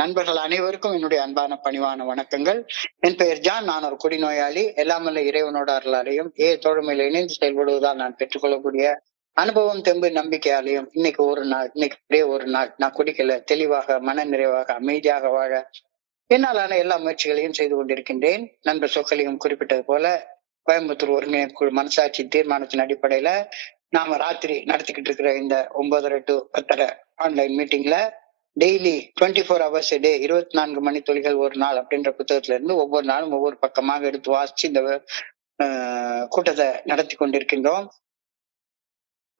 நண்பர்கள் அனைவருக்கும் என்னுடைய அன்பான பணிவான வணக்கங்கள். என் பெயர் ஜான். நான் ஒரு குடிநோயாளி. எல்லாமல்ல இறைவனோட அருளாலையும் தோழமையில இணைந்து செயல்படுவதால் நான் பெற்றுக்கொள்ளக்கூடிய அனுபவம், தெம்பு, நம்பிக்கையாலையும் இன்னைக்கு ஒரு நாள், இன்னைக்கு ஒரே ஒரு நாள் நான் குடிக்கல, தெளிவாக, மன நிறைவாக, அமைதியாக வாழ என்னாலான எல்லா முயற்சிகளையும் செய்து கொண்டிருக்கின்றேன். நண்பர் சொக்கலிங்கம் குறிப்பிட்டது போல கோயம்புத்தூர் ஒருங்கிணைப்பு குழு மனசாட்சி தீர்மானத்தின் அடிப்படையில நாம ராத்திரி நடத்திக்கிட்டு இருக்கிற இந்த 9:30 to 10:30 ஆன்லைன் மீட்டிங்ல டெய்லி 24 ஹவர்ஸ் டே, 24 மணி துளிகள் ஒரு நாள் அப்படின்ற புத்தகத்துல இருந்து ஒவ்வொரு நாளும் ஒவ்வொரு பக்கமாக எடுத்து வாசிச்சு இந்த கூட்டத்தை நடத்தி கொண்டிருக்கின்றோம்.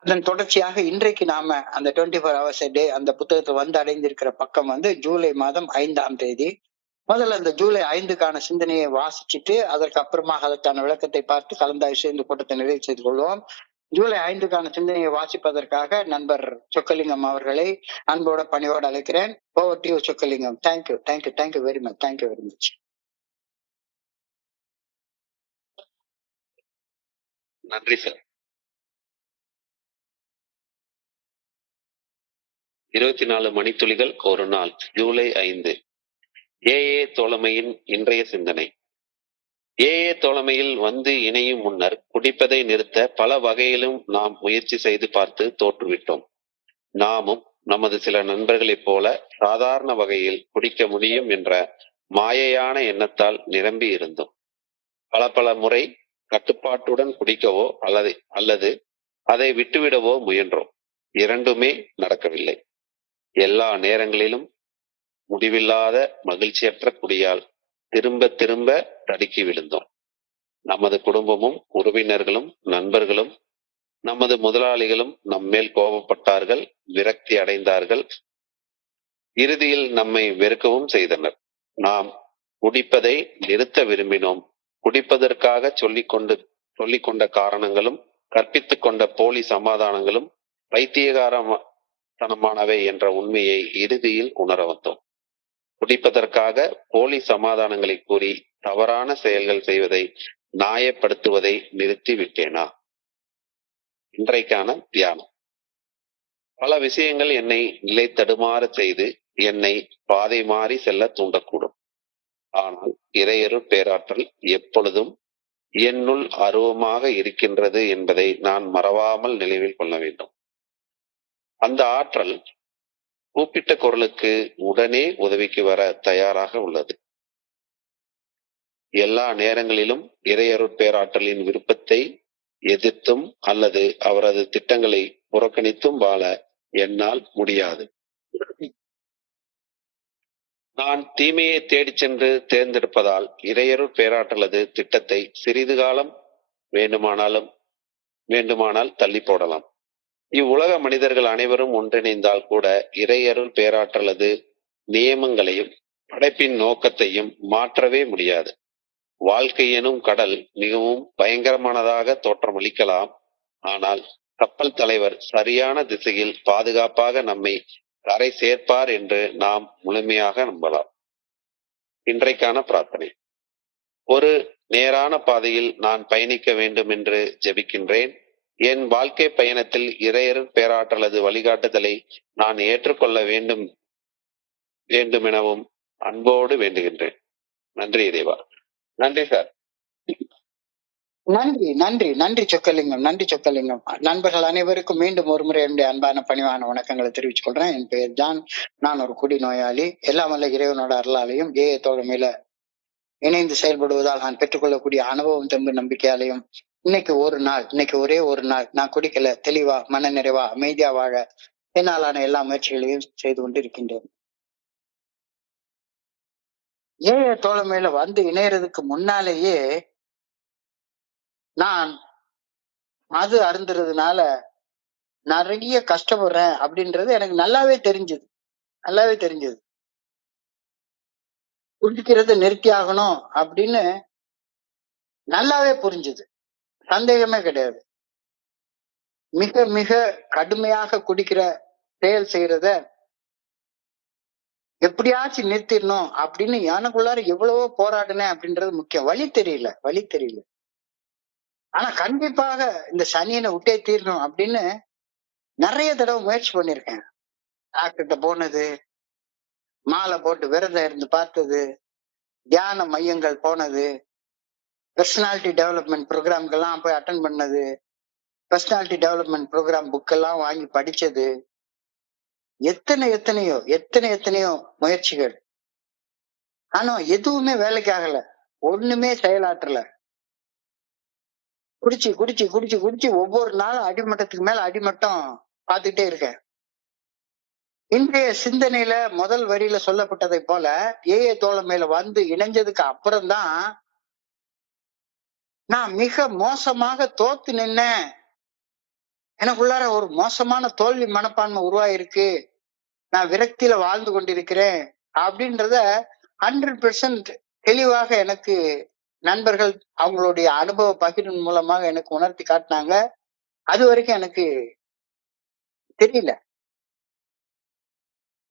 அதன் தொடர்ச்சியாக இன்றைக்கு நாம அந்த 24 ஹவர்ஸ் டே அந்த புத்தகத்தை வந்து அடைந்திருக்கிற பக்கம் ஜூலை மாதம் 5ஆம் தேதி. முதல்ல அந்த ஜூலை 5க்கான சிந்தனையை வாசிச்சுட்டு அதற்கு அப்புறமாக அதற்கான விளக்கத்தை பார்த்து கலந்தாய்வு செய்து கூட்டத்தை நிறைவு செய்து கொள்வோம். ஜூலை 5க்கான சிந்தனையை வாசிப்பதற்காக நண்பர் சொக்கலிங்கம் அவர்களை அன்போட பணியோடு அழைக்கிறேன். Over to you Chockalingam. Thank you thank you thank you very much. Thank you very much. நன்றி சார். 24 மணித்துளிகள் ஒரு நாள், ஜூலை 5. ஏஏ தோழமையின் இன்றைய சிந்தனை. ஏஏ தோழமையில் வந்து இணையும் முன்னர் குடிப்பதை நிறுத்த பல வகையிலும் நாம் முயற்சி செய்து பார்த்து தோற்றுவிட்டோம். நாமும் நமது சில நண்பர்களைப் போல சாதாரண வகையில் குடிக்க முடியும் என்ற மாயையான எண்ணத்தால் நிரம்பி இருந்தோம். பல முறை கட்டுப்பாட்டுடன் குடிக்கவோ அல்லது அதை விட்டுவிடவோ முயன்றோம். இரண்டுமே நடக்கவில்லை. எல்லா நேரங்களிலும் முடிவில்லாத மகிழ்ச்சியற்ற குடியால் திரும்ப திரும்ப தடுக்கி விழுந்தோம். நமது குடும்பமும் உறவினர்களும் நண்பர்களும் நமது முதலாளிகளும் நம்மேல் கோபப்பட்டார்கள், விரக்தி அடைந்தார்கள், இறுதியில் நம்மை வெறுக்கவும் செய்தனர். நாம் குடிப்பதை நிறுத்த விரும்பினோம். குடிப்பதற்காக சொல்லிக்கொண்ட காரணங்களும் கற்பித்துக் கொண்ட போலி சமாதானங்களும் பைத்தியகாரத்தனமானவை என்ற உண்மையை இறுதியில் உணர வந்தோம். குடிப்பதற்காக போலி சமாதானங்களை கூறி தவறான செயல்கள் செய்வதை நியாயப்படுத்துவதை நிறுத்தி விட்டேனா? இன்றைக்கான தியானம். பல விஷயங்கள் என்னை நிலை தடுமாற செய்து என்னை பாதை மாறி செல்ல தூண்டக்கூடும். ஆனால் இறையருள் பேராற்றல் எப்பொழுதும் என்னுள் அருவமாக இருக்கின்றது என்பதை நான் மறவாமல் நினைவில் கொள்ள வேண்டும். அந்த ஆற்றல் கூப்பிட்ட குரலுக்கு உடனே உதவிக்கு வர தயாராக உள்ளது. எல்லா நேரங்களிலும் இறையருள் பேராற்றலின் விருப்பத்தை எதிர்த்தும் அல்லது அவரது திட்டங்களை புறக்கணித்தும் வாழ என்னால் முடியாது. நான் தீமையை தேடிச் சென்று தேர்ந்தெடுப்பதால் இறையருள் பேராற்றலது திட்டத்தை சிறிது காலம் வேண்டுமானால் தள்ளி போடலாம். இவ்வுலக மனிதர்கள் அனைவரும் ஒன்றிணைந்தால் கூட இறையருள் பேராற்றலது நியமங்களையும் படைப்பின் நோக்கத்தையும் மாற்றவே முடியாது. வாழ்க்கை எனும் கடல் மிகவும் பயங்கரமானதாக தோற்றமளிக்கலாம். ஆனால் கப்பல் தலைவர் சரியான திசையில் பாதுகாப்பாக நம்மை கரை சேர்ப்பார் என்று நாம் முழுமையாக நம்பலாம். இன்றைக்கான பிரார்த்தனை. ஒரு நேரான பாதையில் நான் பயணிக்க வேண்டும் என்று ஜெபிக்கின்றேன். என் வாழ்க்கை பயணத்தில் இறையருள் பேராற்றலது வழிகாட்டுதலை நான் ஏற்றுக்கொள்ள வேண்டுமெனவும் அன்போடு வேண்டுகின்றேன். நன்றி இறைவா. நன்றி சார். நன்றி நன்றி நன்றி சொக்கலிங்கம். நன்றி சொக்கலிங்கம். நண்பர்கள் அனைவருக்கும் மீண்டும் ஒரு முறை என்னுடைய அன்பான பணிவான வணக்கங்களை தெரிவித்துக் கொள்றேன். என் பெயர் ஜான். நான் ஒரு குடிநோயாளி. எல்லாமல்ல இறைவனோட அருளாலையும் தோழமையில இணைந்து செயல்படுவதால் நான் பெற்றுக்கொள்ளக்கூடிய அனுபவம், தெம்பு, நம்பிக்கையாலையும் இன்னைக்கு ஒரு நாள், இன்னைக்கு ஒரே ஒரு நாள் நான் குடிக்கல, தெளிவா, மன நிறைவா, அமைதியா வாழ என்னாலான எல்லா முயற்சிகளையும் செய்து கொண்டு இருக்கின்றேன். தோழமையில வந்து இணையறதுக்கு முன்னாலேயே நான் மது அருந்துறதுனால நிறைய கஷ்டப்படுறேன் அப்படின்றது எனக்கு நல்லாவே தெரிஞ்சது. குடிக்கிறத நிறுத்தி ஆகணும் அப்படின்னு நல்லாவே புரிஞ்சுது. சந்தேகமே கிடையாது. மிக மிக கடுமையாக குடிக்கிற செயல் செய்யறத எப்படியாச்சும் நிறுத்திடணும் அப்படின்னு எனக்குள்ளார எவ்வளவோ போராடினேன் அப்படின்றது முக்கியம். வழி தெரியல. ஆனா கண்டிப்பாக இந்த சனியனை விட்டே தீரணும் அப்படின்னு நிறைய தடவை முயற்சி பண்ணிருக்கேன். டாக்டர்கிட்ட போனது, மாலை போட்டு விரதம் இருந்து பார்த்தது, தியான மையங்கள் போனது, பர்சனாலிட்டி டெவலப்மெண்ட் ப்ரோக்ராம்கெல்லாம் போய் அட்டன் பண்ணது, பர்சனாலிட்டி டெவலப்மெண்ட் ப்ரோக்ராம் புக்கெல்லாம் வாங்கி படிச்சது, எத்தனையோ முயற்சிகள். ஆனா எதுவுமே வேலைக்கு ஆகல. ஒண்ணுமே செயலாற்றல. குடிச்சு குடிச்சு குடிச்சு குடிச்சு ஒவ்வொரு நாளும் அடிமட்டத்துக்கு மேல அடிமட்டம் பார்த்துட்டே இருக்கேன். இன்றைய சிந்தனையில முதல் வரியில சொல்லப்பட்டதை போல ஏஏ தோழமையில வந்து இணைஞ்சதுக்கு அப்புறம்தான் நான் மிக மோசமாக தோத்து நின்னேன். எனக்குள்ளார ஒரு மோசமான தோல்வி மனப்பான்மை உருவாயிருக்கு. நான் விரக்தியில வாழ்ந்து கொண்டிருக்கிறேன் அப்படின்றத 100% தெளிவாக எனக்கு நண்பர்கள் அவங்களுடைய அனுபவ பகிர்வின் மூலமாக எனக்கு உணர்த்தி காட்டினாங்க. அது வரைக்கும் எனக்கு தெரியல.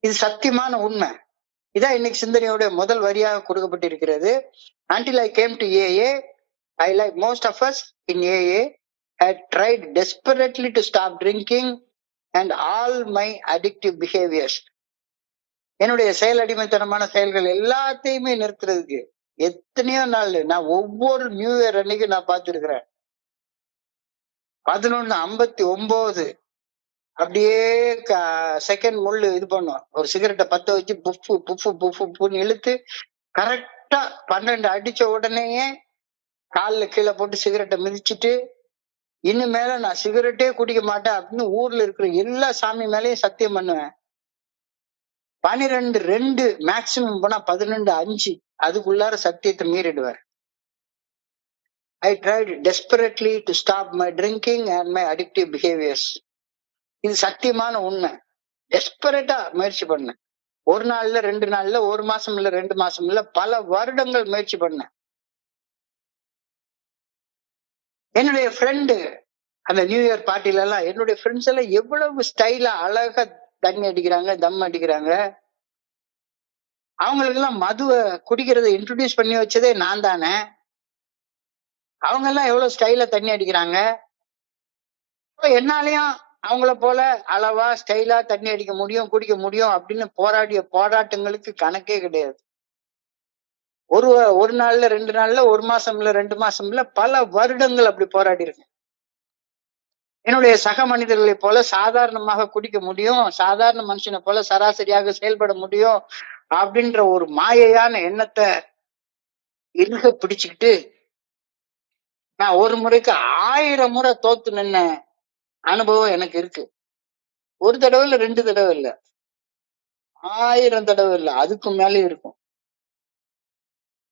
இது சத்தியமான உண்மை. இதான் இன்னைக்கு சிந்தனையோட முதல் வரியாக கொடுக்கப்பட்டிருக்கிறது. Until I came to AA, I, like most of us in AA, had tried desperately to stop drinking and all my addictive behaviors. என்னுடைய செயல் அடிமைத்தனமான செயல்கள் எல்லாத்தையுமே நிறுத்துறதுக்கு எத்தனையோ நாள் நான் ஒவ்வொரு நியூ இயர் அன்னைக்கு நான் பார்த்திருக்கிறேன். 11:59 அப்படியே செகண்ட் முள்ளு இது பண்ணும். ஒரு சிகரெட்டை பத்த வச்சு புஃபு புஃபு புஃபு புன்னு இழுத்து கரெக்டா 12 அடிச்ச உடனேயே காலில் கீழே போட்டு சிகரெட்டை மிதிச்சுட்டு இனிமேல நான் சிகரெட்டே குடிக்க மாட்டேன் அப்படின்னு ஊர்ல இருக்கிற எல்லா சாமி மேலேயும் சத்தியம் பண்ணுவேன். 12:02 மேக்சிமம் போனா 11:05 அதுக்குள்ளார சத்தியத்தை மீறிடுவார். I tried desperately to stop my drinking and my addictive behaviors. இது சத்தியமான உண்மை. டெஸ்பரேட்டா முயற்சி பண்ணேன். ஒரு நாள்ல 2 நாள்ல, ஒரு மாசம் இல்ல 2 மாசம் இல்ல, பல வருடங்கள் முயற்சி பண்ணேன். என்னுடைய ஃப்ரெண்டு அந்த நியூ இயர் பார்ட்டில எல்லாம் என்னுடைய ஃப்ரெண்ட்ஸ் எல்லாம் எவ்வளவு ஸ்டைலா அழகா தண்ணி அடிக்கிறாங்க, தம் அடிக்கிறாங்க. அவங்களுக்கு எல்லாம் மதுவை குடிக்கிறத இன்ட்ரோடியூஸ் பண்ணி வச்சதே நான் தானே. அவங்க எல்லாம் எவ்வளவு ஸ்டைலா தண்ணி அடிக்கிறாங்க. என்னாலையும் அவங்கள போல அளவா ஸ்டைலா தண்ணி அடிக்க முடியும், குடிக்க முடியும் அப்படின்னு போராடிய போராட்டங்களுக்கு கணக்கே கிடையாது. ஒரு நாள்ல 2 நாள்ல, ஒரு மாசம் இல்ல 2 மாசம் இல்ல, பல வருடங்கள் அப்படி போராடி இருக்கேன். என்னுடைய சக மனிதர்களை போல சாதாரணமாக குடிக்க முடியும், சாதாரண மனுஷனை போல சராசரியாக செயல்பட முடியும் அப்படின்ற ஒரு மாயையான எண்ணத்தை இருக பிடிச்சுக்கிட்டு நான் ஒரு முறைக்கு 1000 முறை தோத்து நின்ன அனுபவம் எனக்கு இருக்கு. ஒரு தடவை இல்ல, 2 தடவை இல்ல, 1000 தடவை இல்ல, அதுக்கு மேலே இருக்கும்.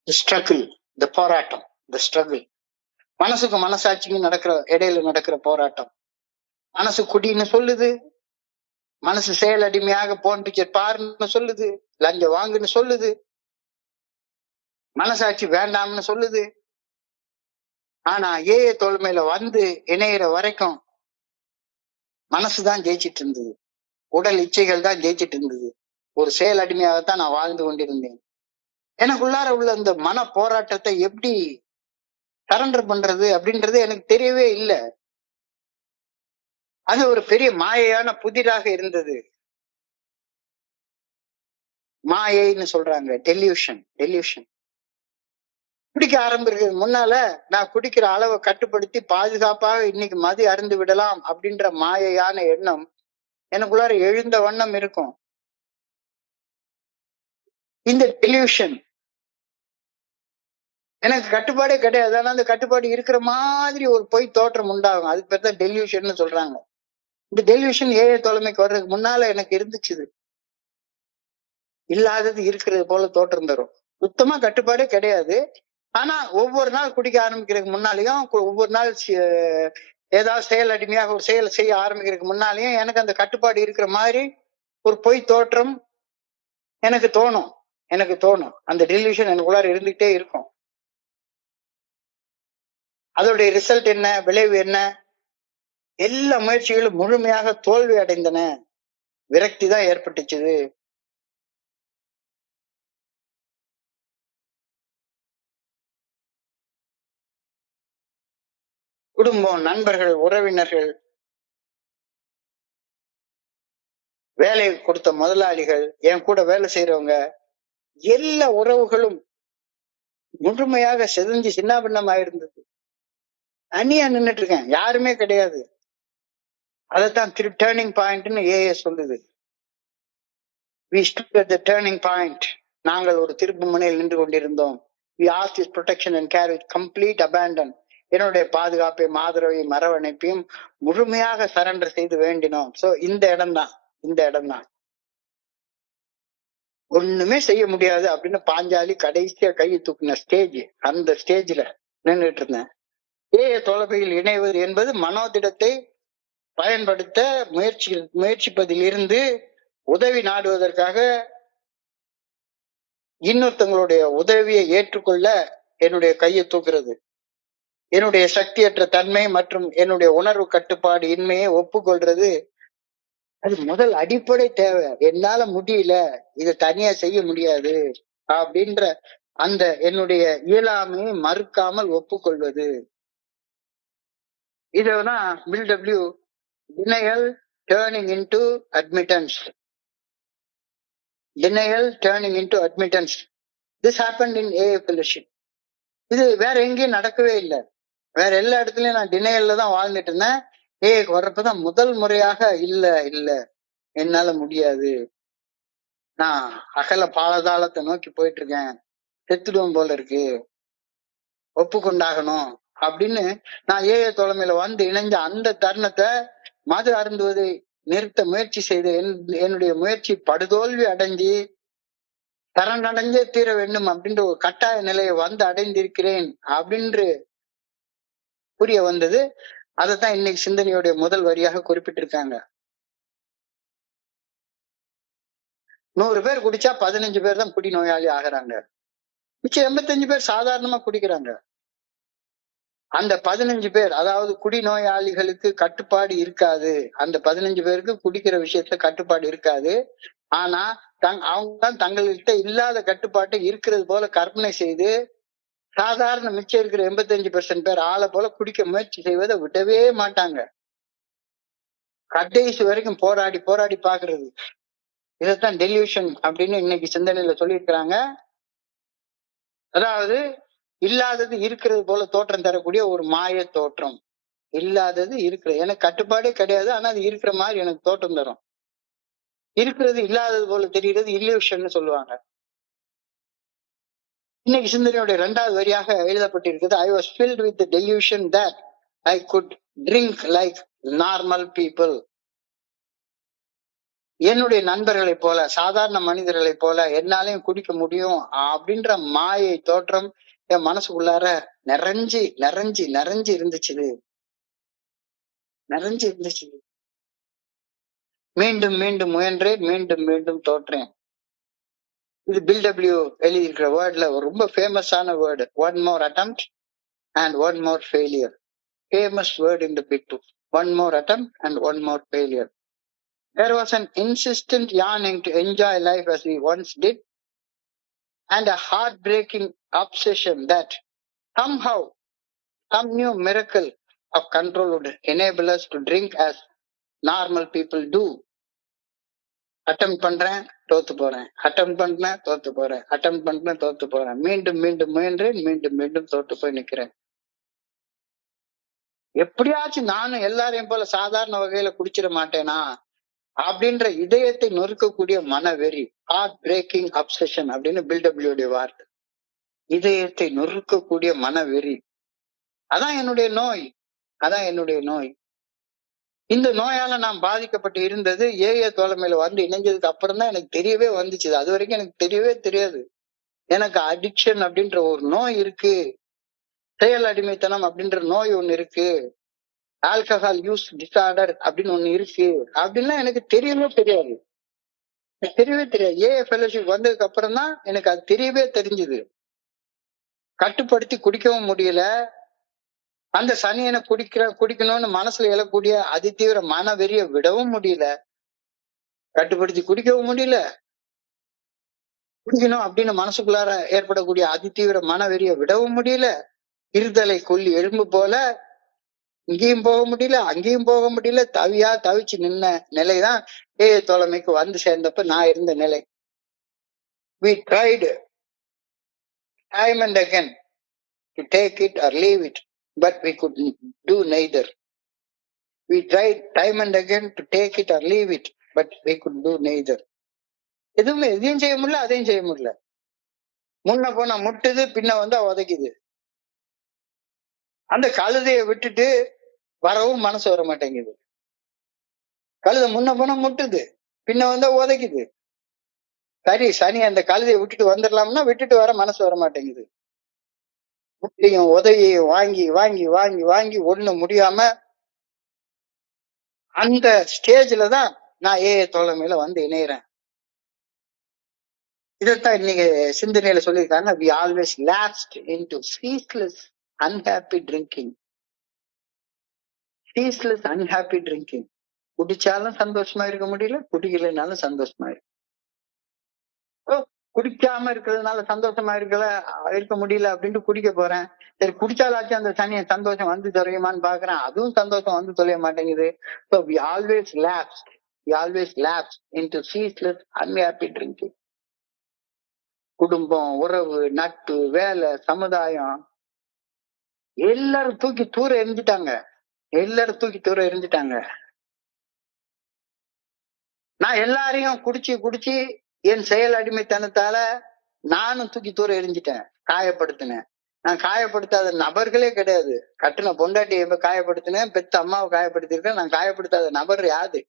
ஸ்ட்ரகிள், இந்த போராட்டம், இந்த ஸ்ட்ரகிள். மனசுக்கு மனசாட்சிக்கு இடையில நடக்கிற போராட்டம். மனசு குடின்னு சொல்லுது, மனசு செயல் அடிமையாக போன் பிக்சர் பாருன்னு சொல்லுது, லஞ்சம் வாங்குன்னு சொல்லுது, மனசாட்சி வேண்டாம்னு சொல்லுது. ஆனா ஏஏ தோல்மையில வந்து இணையிற வரைக்கும் மனசுதான் ஜெயிச்சிட்டு இருந்தது, உடல் இச்சைகள் தான் ஜெயிச்சிட்டு இருந்தது. ஒரு செயல் அடிமையாகத்தான் நான் வாழ்ந்து கொண்டிருந்தேன். எனக்குள்ளார உள்ள இந்த மன போராட்டத்தை எப்படி சரண்டர் பண்றது அப்படின்றது எனக்கு தெரியவே இல்லை. அது ஒரு பெரிய மாயையான புதிராக இருந்தது. மாயைன்னு சொல்றாங்க, டெல்யூஷன். குடிக்க ஆரம்பிக்கிறது முன்னால நான் குடிக்கிற அளவை கட்டுப்படுத்தி பாதுகாப்பாக இன்னைக்கு மது அருந்து விடலாம் அப்படின்ற மாயையான எண்ணம் எனக்குள்ளார எழுந்த வண்ணம் இருக்கும். இந்த டெல்யூஷன் எனக்கு கட்டுப்பாடே கிடையாது. ஆனா அந்த கட்டுப்பாடு இருக்கிற மாதிரி ஒரு பொய் தோற்றம் உண்டாகும். அதுக்கு பேர் தான் டெல்யூஷன் சொல்றாங்க. இந்த டெல்யூஷன் ஏஏ தோழமைக்கு வர்றதுக்கு முன்னால எனக்கு இருந்துச்சு. இல்லாதது இருக்கிறது போல தோற்றம் தரும். சுத்தமா கட்டுப்பாடே கிடையாது. ஆனா ஒவ்வொரு நாள் குடிக்க ஆரம்பிக்கிறதுக்கு முன்னாலேயும், ஒவ்வொரு நாள் ஏதாவது செயல் அடிமையாக ஒரு செயல் செய்ய ஆரம்பிக்கிறதுக்கு முன்னாலேயும் எனக்கு அந்த கட்டுப்பாடு இருக்கிற மாதிரி ஒரு பொய் தோற்றம் எனக்கு தோணும். அந்த டெலிவிஷன் எனக்குள்ளார இருந்துகிட்டே இருக்கும். அதோடைய ரிசல்ட் என்ன, விளைவு என்ன? எல்லா முயற்சிகளும் முழுமையாக தோல்வி அடைந்தன. விரக்தி தான் ஏற்பட்டுச்சு. குடும்பம், நண்பர்கள், உறவினர்கள் வேலை கொடுத்த முதலாளிகள், என் கூட வேலை செய்யறவங்க, எல்லா உறவுகளும் முழுமையாக செதஞ்சு சின்னாபின்னம் ஆயிருந்தது. தனியா நின்னுட்டு இருக்கேன், யாருமே கிடையாது. அதைத்தான் டேர்னிங் பாயிண்ட்னு ஏஏ சொல்லுது. We stood at the turning point. நாங்கள் ஒரு திருப்பு முனையில் நின்று கொண்டிருந்தோம். We asked his protection and care with complete abandon. என்னுடைய பாதுகாப்பையும் ஆதரவையும் அரவணைப்பையும் முழுமையாக சரண்டர் செய்து வேண்டினோம். சோ இந்த இடம்தான் ஒண்ணுமே செய்ய முடியாது அப்படின்னு பாஞ்சாலி கடைசியா கையை தூக்கின ஸ்டேஜ். அந்த ஸ்டேஜ்ல நின்றுட்டு இருந்தேன். தொலைபேசியில் இணைவது என்பது மனோதிடத்தை பயன்படுத்த முயற்சிப்பதில் இருந்து உதவி நாடுவதற்காக இன்னொருத்தங்களுடைய உதவியை ஏற்றுக்கொள்ள என்னுடைய கையை தூக்குறது. என்னுடைய சக்தியற்ற தன்மை மற்றும் என்னுடைய உணர்வு கட்டுப்பாடு இன்மையை ஒப்புக்கொள்றது. அது முதல் அடிப்படை தேவை. என்னால முடியல, இதை தனியா செய்ய முடியாது அப்படின்ற அந்த என்னுடைய இயலாமையை மறுக்காமல் ஒப்புக்கொள்வது. இததான் பில்டபிள்யூ denial turning into admittance. Denial turning into admittance. This happened in AA fellowship. இது வேற எங்கேயும் நடக்கவே இல்லை. வேற எல்லா இடத்துலயும் நான் டினையல்ல தான் வாழ்ந்துட்டு இருந்தேன். ஏக்கு வர்றப்பதான் முதல் முறையாக இல்ல என்னால முடியாது, நான் அகல பாலதாளத்தை நோக்கி போயிட்டு இருக்கேன், செத்துடுவோம் போல இருக்கு, ஒப்புக்கொண்டாகணும் அப்படின்னு நான் தலைமையில வந்து இணைஞ்ச அந்த தருணத்தை மது அருந்துவதை நிறுத்த முயற்சி செய்து என்னுடைய முயற்சி படுதோல்வி அடைஞ்சு சரணடைஞ்சே தீர வேண்டும் அப்படின்ற ஒரு கட்டாய நிலையை வந்து அடைந்திருக்கிறேன் அப்படின்று புரிய வந்தது. அதைத்தான் இன்னைக்கு சிந்தனையுடைய முதல் வரியாக குறிப்பிட்டிருக்காங்க. 100 பேர் குடிச்சா 15 பேர் தான் குடி நோயாளி ஆகிறாங்க. மிச்சம் 85 பேர் சாதாரணமா குடிக்கிறாங்க. அந்த 15 பேர், அதாவது குடி நோயாளிகளுக்கு கட்டுப்பாடு இருக்காது. அந்த 15 பேருக்கு குடிக்கிற விஷயத்துல கட்டுப்பாடு இருக்காது. ஆனா அவங்க தான் தங்கள்கிட்ட இல்லாத கட்டுப்பாட்டை இருக்கிறது போல கற்பனை செய்து சாதாரண மிச்சம் இருக்கிற 85% பேர் ஆளை போல குடிக்க முயற்சி செய்வதை விடவே மாட்டாங்க. கடைசி வரைக்கும் போராடி போராடி பாக்குறது. இதைத்தான் டெலியூஷன் அப்படின்னு இன்னைக்கு சிந்தனையில சொல்லியிருக்கிறாங்க. அதாவது இல்லாதது இருக்கிறது போல தோற்றம் தரக்கூடிய ஒரு மாய தோற்றம். இல்லாதது இருக்கிறது, எனக்கு கட்டுப்பாடே கிடையாது, ஆனா அது இருக்கிற மாதிரி எனக்கு தோற்றம் தரும். இருக்கிறது இல்லாதது போல தெரிகிறது, இல்லூஷன் சொல்லுவாங்க. இன்னைக்கு சிந்தனையுடைய 2வது வரியாக எழுதப்பட்டிருக்கிறது. I was filled with the delusion that I could drink like normal people. என்னுடைய நண்பர்களை போல, சாதாரண மனிதர்களை போல என்னாலையும் குடிக்க முடியும் அப்படின்ற மாயை தோற்றம் என் மனசுக்குள்ளார நிறைஞ்சு நிறைஞ்சு நிறைஞ்சு இருந்துச்சு. மீண்டும் மீண்டும் முயன்றேன், மீண்டும் மீண்டும் தோற்றேன். இது பில்டபிள்யூ எழுதியிருக்கிற வேர்ட்ல ஒரு ரொம்ப ஃபேமஸான word. One more attempt and one more failure. Famous word in the big book. One more attempt and one more failure. There was an insistent yearning to enjoy life as we once did, and a heartbreaking obsession that somehow some new miracle of control would enable us to drink as normal people do. Attempt பண்றேன், தோத்து போறேன், attempt பண்றேன், தோத்து போறேன், attempt பண்றேன், தோத்து போறேன், மீண்டும் மீண்டும் முயன்றேன், மீண்டும் மீண்டும் தோத்து போய் நிக்கிறேன். எப்படியாச்சும் நானும் எல்லாரையும் போல சாதாரண வகையில குடிச்சிட மாட்டேனா அப்படின்ற இதயத்தை நொறுக்கக்கூடிய மனவெறி, ஹார்ட் பிரேக்கிங் அப்சஷன் அப்படின்னு பில்டபிள்யூடைய வார்த்தை. இதயத்தை நொறுக்கக்கூடிய மனவெறி, அதான் என்னுடைய நோய், அதான் என்னுடைய நோய். இந்த நோயால நான் பாதிக்கப்பட்டு இருந்தது தலைமையில வந்து இணைஞ்சதுக்கு அப்புறம் தான் எனக்கு தெரியவே வந்துச்சு. அது வரைக்கும் எனக்கு தெரியவே தெரியாது. எனக்கு அடிக்ஷன் அப்படின்ற ஒரு நோய் இருக்கு, செயல் அடிமைத்தனம் அப்படின்ற நோய் ஒண்ணு இருக்கு, ஆல்கஹால் யூஸ் டிசார்டர் அப்படின்னு ஒண்ணு இருக்கு அப்படின்லாம் எனக்கு தெரியவே தெரியாது. ஃபெலோஷிப் வந்ததுக்கு அப்புறம் தான் எனக்கு அது தெரியவே தெரிஞ்சுது. கட்டுப்படுத்தி குடிக்கவும் முடியல. அந்த சனியனை குடிக்கணும்னு மனசுல எழக்கூடிய அதிதீவிர மனவெறிய விடவும் முடியல. கட்டுப்படுத்தி குடிக்கவும் முடியல. குடிக்கணும் அப்படின்னு மனசுக்குள்ளார ஏற்படக்கூடிய அதிதீவிர மனவெறிய விடவும் முடியல. இருதலை கொல்லி எலும்பு போல இங்கேயும் போக முடியல, அங்கேயும் போக முடியல, தவிச்சு நின்ன நிலைதான் ஏ தோழமைக்கு வந்து சேர்ந்தப்ப நான் இருந்த நிலை. We tried time and again to take it or leave it, but we could do neither. We tried time and again to take it or leave it, but we could do neither. எதுவுமே எதையும் செய்ய முடியல, அதையும் செய்ய முடியல. முன்ன போனா முட்டுது, பின்ன வந்தா உதைக்குது. அந்த கழுதையை விட்டுட்டு வரவும் மனசு வர மாட்டேங்குது. கழுதை முன்ன போனா முட்டுது, பின்ன வந்தா உதைக்குது. சரி சனி அந்த கழுதையை விட்டுட்டு வந்துடலாம்னா விட்டுட்டு வர மனசு வர மாட்டேங்குது. முட்டையும் உதவியையும் வாங்கி வாங்கி வாங்கி வாங்கி ஒண்ணு முடியாம அந்த ஸ்டேஜ்ல தான் நான் தோழமையில வந்து இணையறேன். இதைத்தான் இன்னைக்கு சிந்தனையில சொல்லியிருக்காங்க. we always lapsed into ceaseless unhappy drinking. ceaseless unhappy drinking. குடிச்சாலும் சந்தோஷமா இருக்க முடியல, குடிக்கலைனாலும் சந்தோஷமா இருக்கு. குடிக்காம இருக்கிறதுனால சந்தோஷமா இருக்க முடியல அப்படின்ட்டு குடிக்க போறேன். சரி குடிச்சாலாச்சும் அந்த சனிய சந்தோஷம் வந்து தொலையுமான்னு பாக்குறேன், அதுவும் சந்தோஷம் வந்து தொலைய மாட்டேங்குது. So we always lapse into ceaseless unhappy drinking. குடும்பம், உறவு, நட்பு, வேலை, சமுதாயம் எல்லாரும் தூக்கி தூர எரிஞ்சிட்டாங்க. நான் எல்லாரையும் குடிச்சு என் செயல் அடிமைத்தனத்தால நானும் தூக்கி தூர எரிஞ்சிட்டேன், காயப்படுத்தினேன். நான் காயப்படுத்தாத நபர்களே கிடையாது. கட்டுன பொண்டாட்டியை காயப்படுத்தினேன், பெத்த அம்மாவை காயப்படுத்திருக்கேன். நான் காயப்படுத்தாத நபர் யாரு?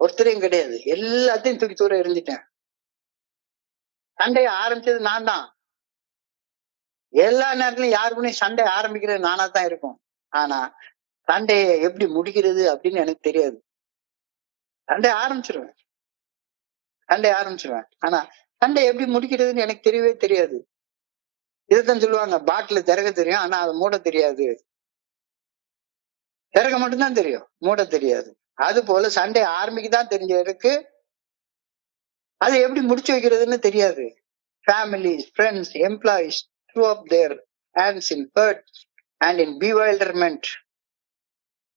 ஒருத்தரையும் கிடையாது. எல்லாத்தையும் தூக்கி தூர எரிஞ்சிட்டேன். சண்டையை ஆரம்பிச்சது நான் தான். எல்லா நேரத்திலும் யாருக்குமே சண்டை ஆரம்பிக்கிறது நானா தான் இருக்கும். ஆனா சண்டையை எப்படி முடிக்கிறது அப்படின்னு எனக்கு தெரியாது. சண்டை ஆரம்பிச்சிருவேன். ஆனா சண்டை எப்படி முடிக்கிறதுன்னு எனக்கு தெரியவே தெரியாது. இதுதான் சொல்லுவாங்க, பாட்டில திறக்க தெரியும் ஆனா அதை மூட தெரியாது. திறக்க மட்டும்தான் தெரியும், மூட தெரியாது. அது போல சண்டை ஆரம்பிக்கதான் தெரிஞ்சவருக்கு அதை எப்படி முடிச்சு வைக்கிறதுன்னு தெரியாது. Families, friends, employees threw up their hands in hurt and in bewilderment,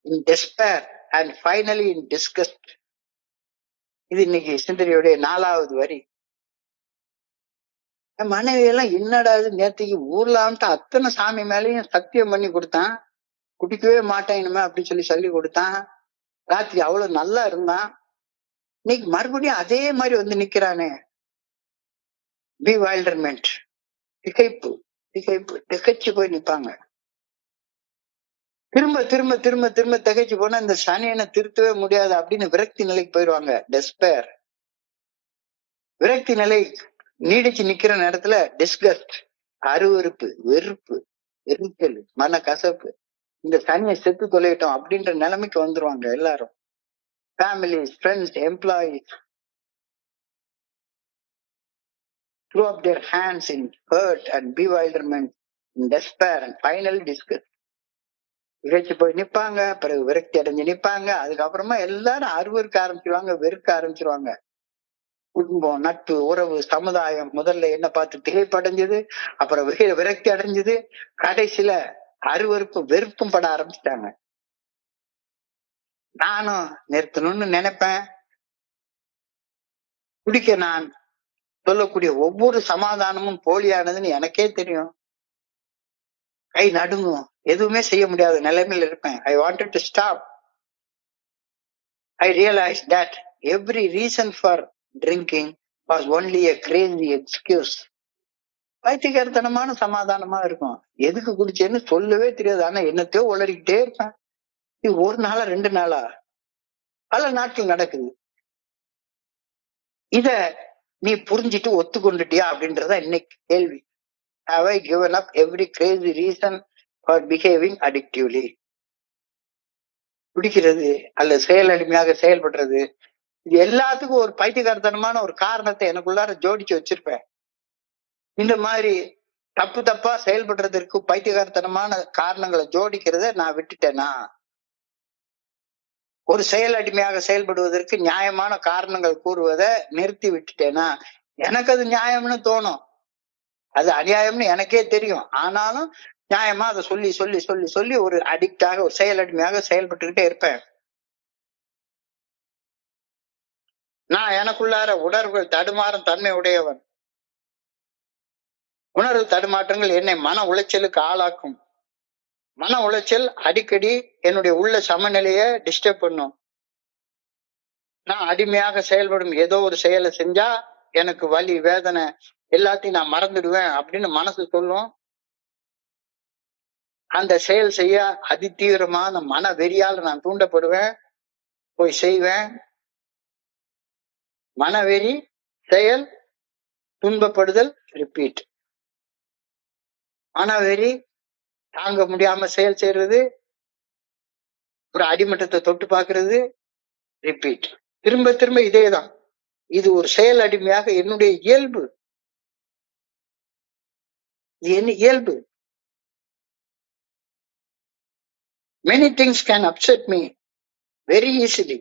in despair and finally in disgust. இது இன்னைக்கு சிந்தனையுடைய 4வது வரி. மனைவி எல்லாம் என்னடா நேற்றுக்கு ஊர்லான்ட்டு அத்தனை சாமி மேலேயும் சத்தியம் பண்ணி கொடுத்தான், குடிக்கவே மாட்டேன் இனிமே அப்படின்னு சொல்லி கொடுத்தான். ராத்திரி அவ்வளவு நல்லா இருந்தான், இன்னைக்கு மறுபடியும் அதே மாதிரி வந்து நிக்கிறானே. bewilderment, திகைப்பு திகைச்சு போய் நிப்பாங்க. திரும்ப திரும்ப திரும்ப திரும்ப திகைச்சு போனா இந்த சனியனை திருத்தவே முடியாது அப்படின்னு விரக்தி நிலைக்கு போயிடுவாங்க. டெஸ்பேர், விரக்தி நிலை நீடிச்சு நிக்கிற நேரத்துல டிஸ்கஸ்ட், அருவருப்பு, வெறுப்பு, எரிச்சல், மன கசப்பு, இந்த சனியை செத்து தொலையிட்டோம் அப்படின்ற நிலைமைக்கு வந்துருவாங்க எல்லாரும். Families, friends, employees threw up their hands in hurt and bewilderment, in despair and finally disgust. விரைச்சு போய் நிப்பாங்க, பிறகு விரக்தி அடைஞ்சு நிப்பாங்க. அதுக்கப்புறமா எல்லாரும் அருவருக்க ஆரம்பிச்சிருவாங்க, வெறுக்க ஆரம்பிச்சிருவாங்க. குடும்பம், நட்பு, உறவு, சமுதாயம் முதல்ல என்ன பார்த்து திகைப்படைஞ்சது, அப்புறம் விரக்தி அடைஞ்சது, கடைசியில அருவருப்பு வெறுப்பும் பட ஆரம்பிச்சிட்டாங்க. நானும் நிறுத்தணும்னு நினைப்பேன். குடிக்க நான் சொல்லக்கூடிய ஒவ்வொரு சமாதானமும் போலியானதுன்னு எனக்கே தெரியும். கை நடுங்கும், எதுவுமே செய்ய முடியாத நிலைமையில இருப்பேன். I wanted to stop. I realized that every reason for drinking was only a crazy excuse. பைத்தியக்காரத்தனமான சமாதானமா இருக்கும். எதுக்கு குடிச்சேன்னு சொல்லவே தெரியாது. ஆனா என்னத்தையோ உளறிக்கிட்டே இருப்பேன். இது ஒரு நாளா 2 நாளா பல நாட்கள் நடக்குது. இத நீ புரிஞ்சிட்டு ஒத்துக்கொண்டுட்டியா அப்படின்றத இன்னைக்கு கேள்வி. Have I given up every crazy reason for behaving addictively? குடிக்கிறது அல்ல செயலடிமையாக செயல்படுறது, இது எல்லாத்துக்கும் ஒரு பைத்தியக்காரத்தனமான ஒரு காரணத்தை எனக்குள்ளார ஜோடிச்சு வச்சிருப்பேன். இந்த மாதிரி தப்பா செயல்படுறதற்கு பைத்தியக்காரத்தனமான காரணங்களை ஜோடிக்கிறத நான் விட்டுட்டேனா? ஒரு செயல் அடிமையாக செயல்படுவதற்கு நியாயமான காரணங்கள் கூறுவதை நிறுத்தி விட்டுட்டேனா? எனக்கு அது நியாயம்னு தோணும், அது அநியாயம்னு எனக்கே தெரியும். ஆனாலும் நியாயமா அதை சொல்லி சொல்லி சொல்லி சொல்லி ஒரு அடிக்டாக, ஒரு செயலடிமையாக செயல்பட்டுக்கிட்டே இருப்பேன். நான் எனக்குள்ளார உணர்வுகள் தடுமாறும் தன்மை உடையவன். உணர்வு தடுமாற்றங்கள் என்னை மன உளைச்சலுக்கு ஆளாக்கும். மன உளைச்சல் அடிக்கடி என்னுடைய உள்ள சமநிலையை டிஸ்டர்ப் பண்ணும். நான் அடிமையாக செயல்படும் ஏதோ ஒரு செயலை செஞ்சா எனக்கு வலி, வேதனை எல்லாத்தையும் நான் மறந்துடுவேன் அப்படின்னு மனசு சொல்லும். அந்த செயல் செய்ய அதிதீவிரமான மன வெறியால் நான் தூண்டப்படுவேன், போய் செய்வேன். மனவெறி, செயல், துன்பப்படுதல், ரிப்பீட். மனவெறி, தாங்க முடியாம செயல் செய்யறது, ஒரு அடிமட்டத்தை தொட்டு பார்க்கிறது, ரிப்பீட். திரும்ப திரும்ப இதேதான். இது ஒரு செயல் அடிமையாக என்னுடைய இயல்பு. இது என்ன இயல்பு? Many things can upset me very easily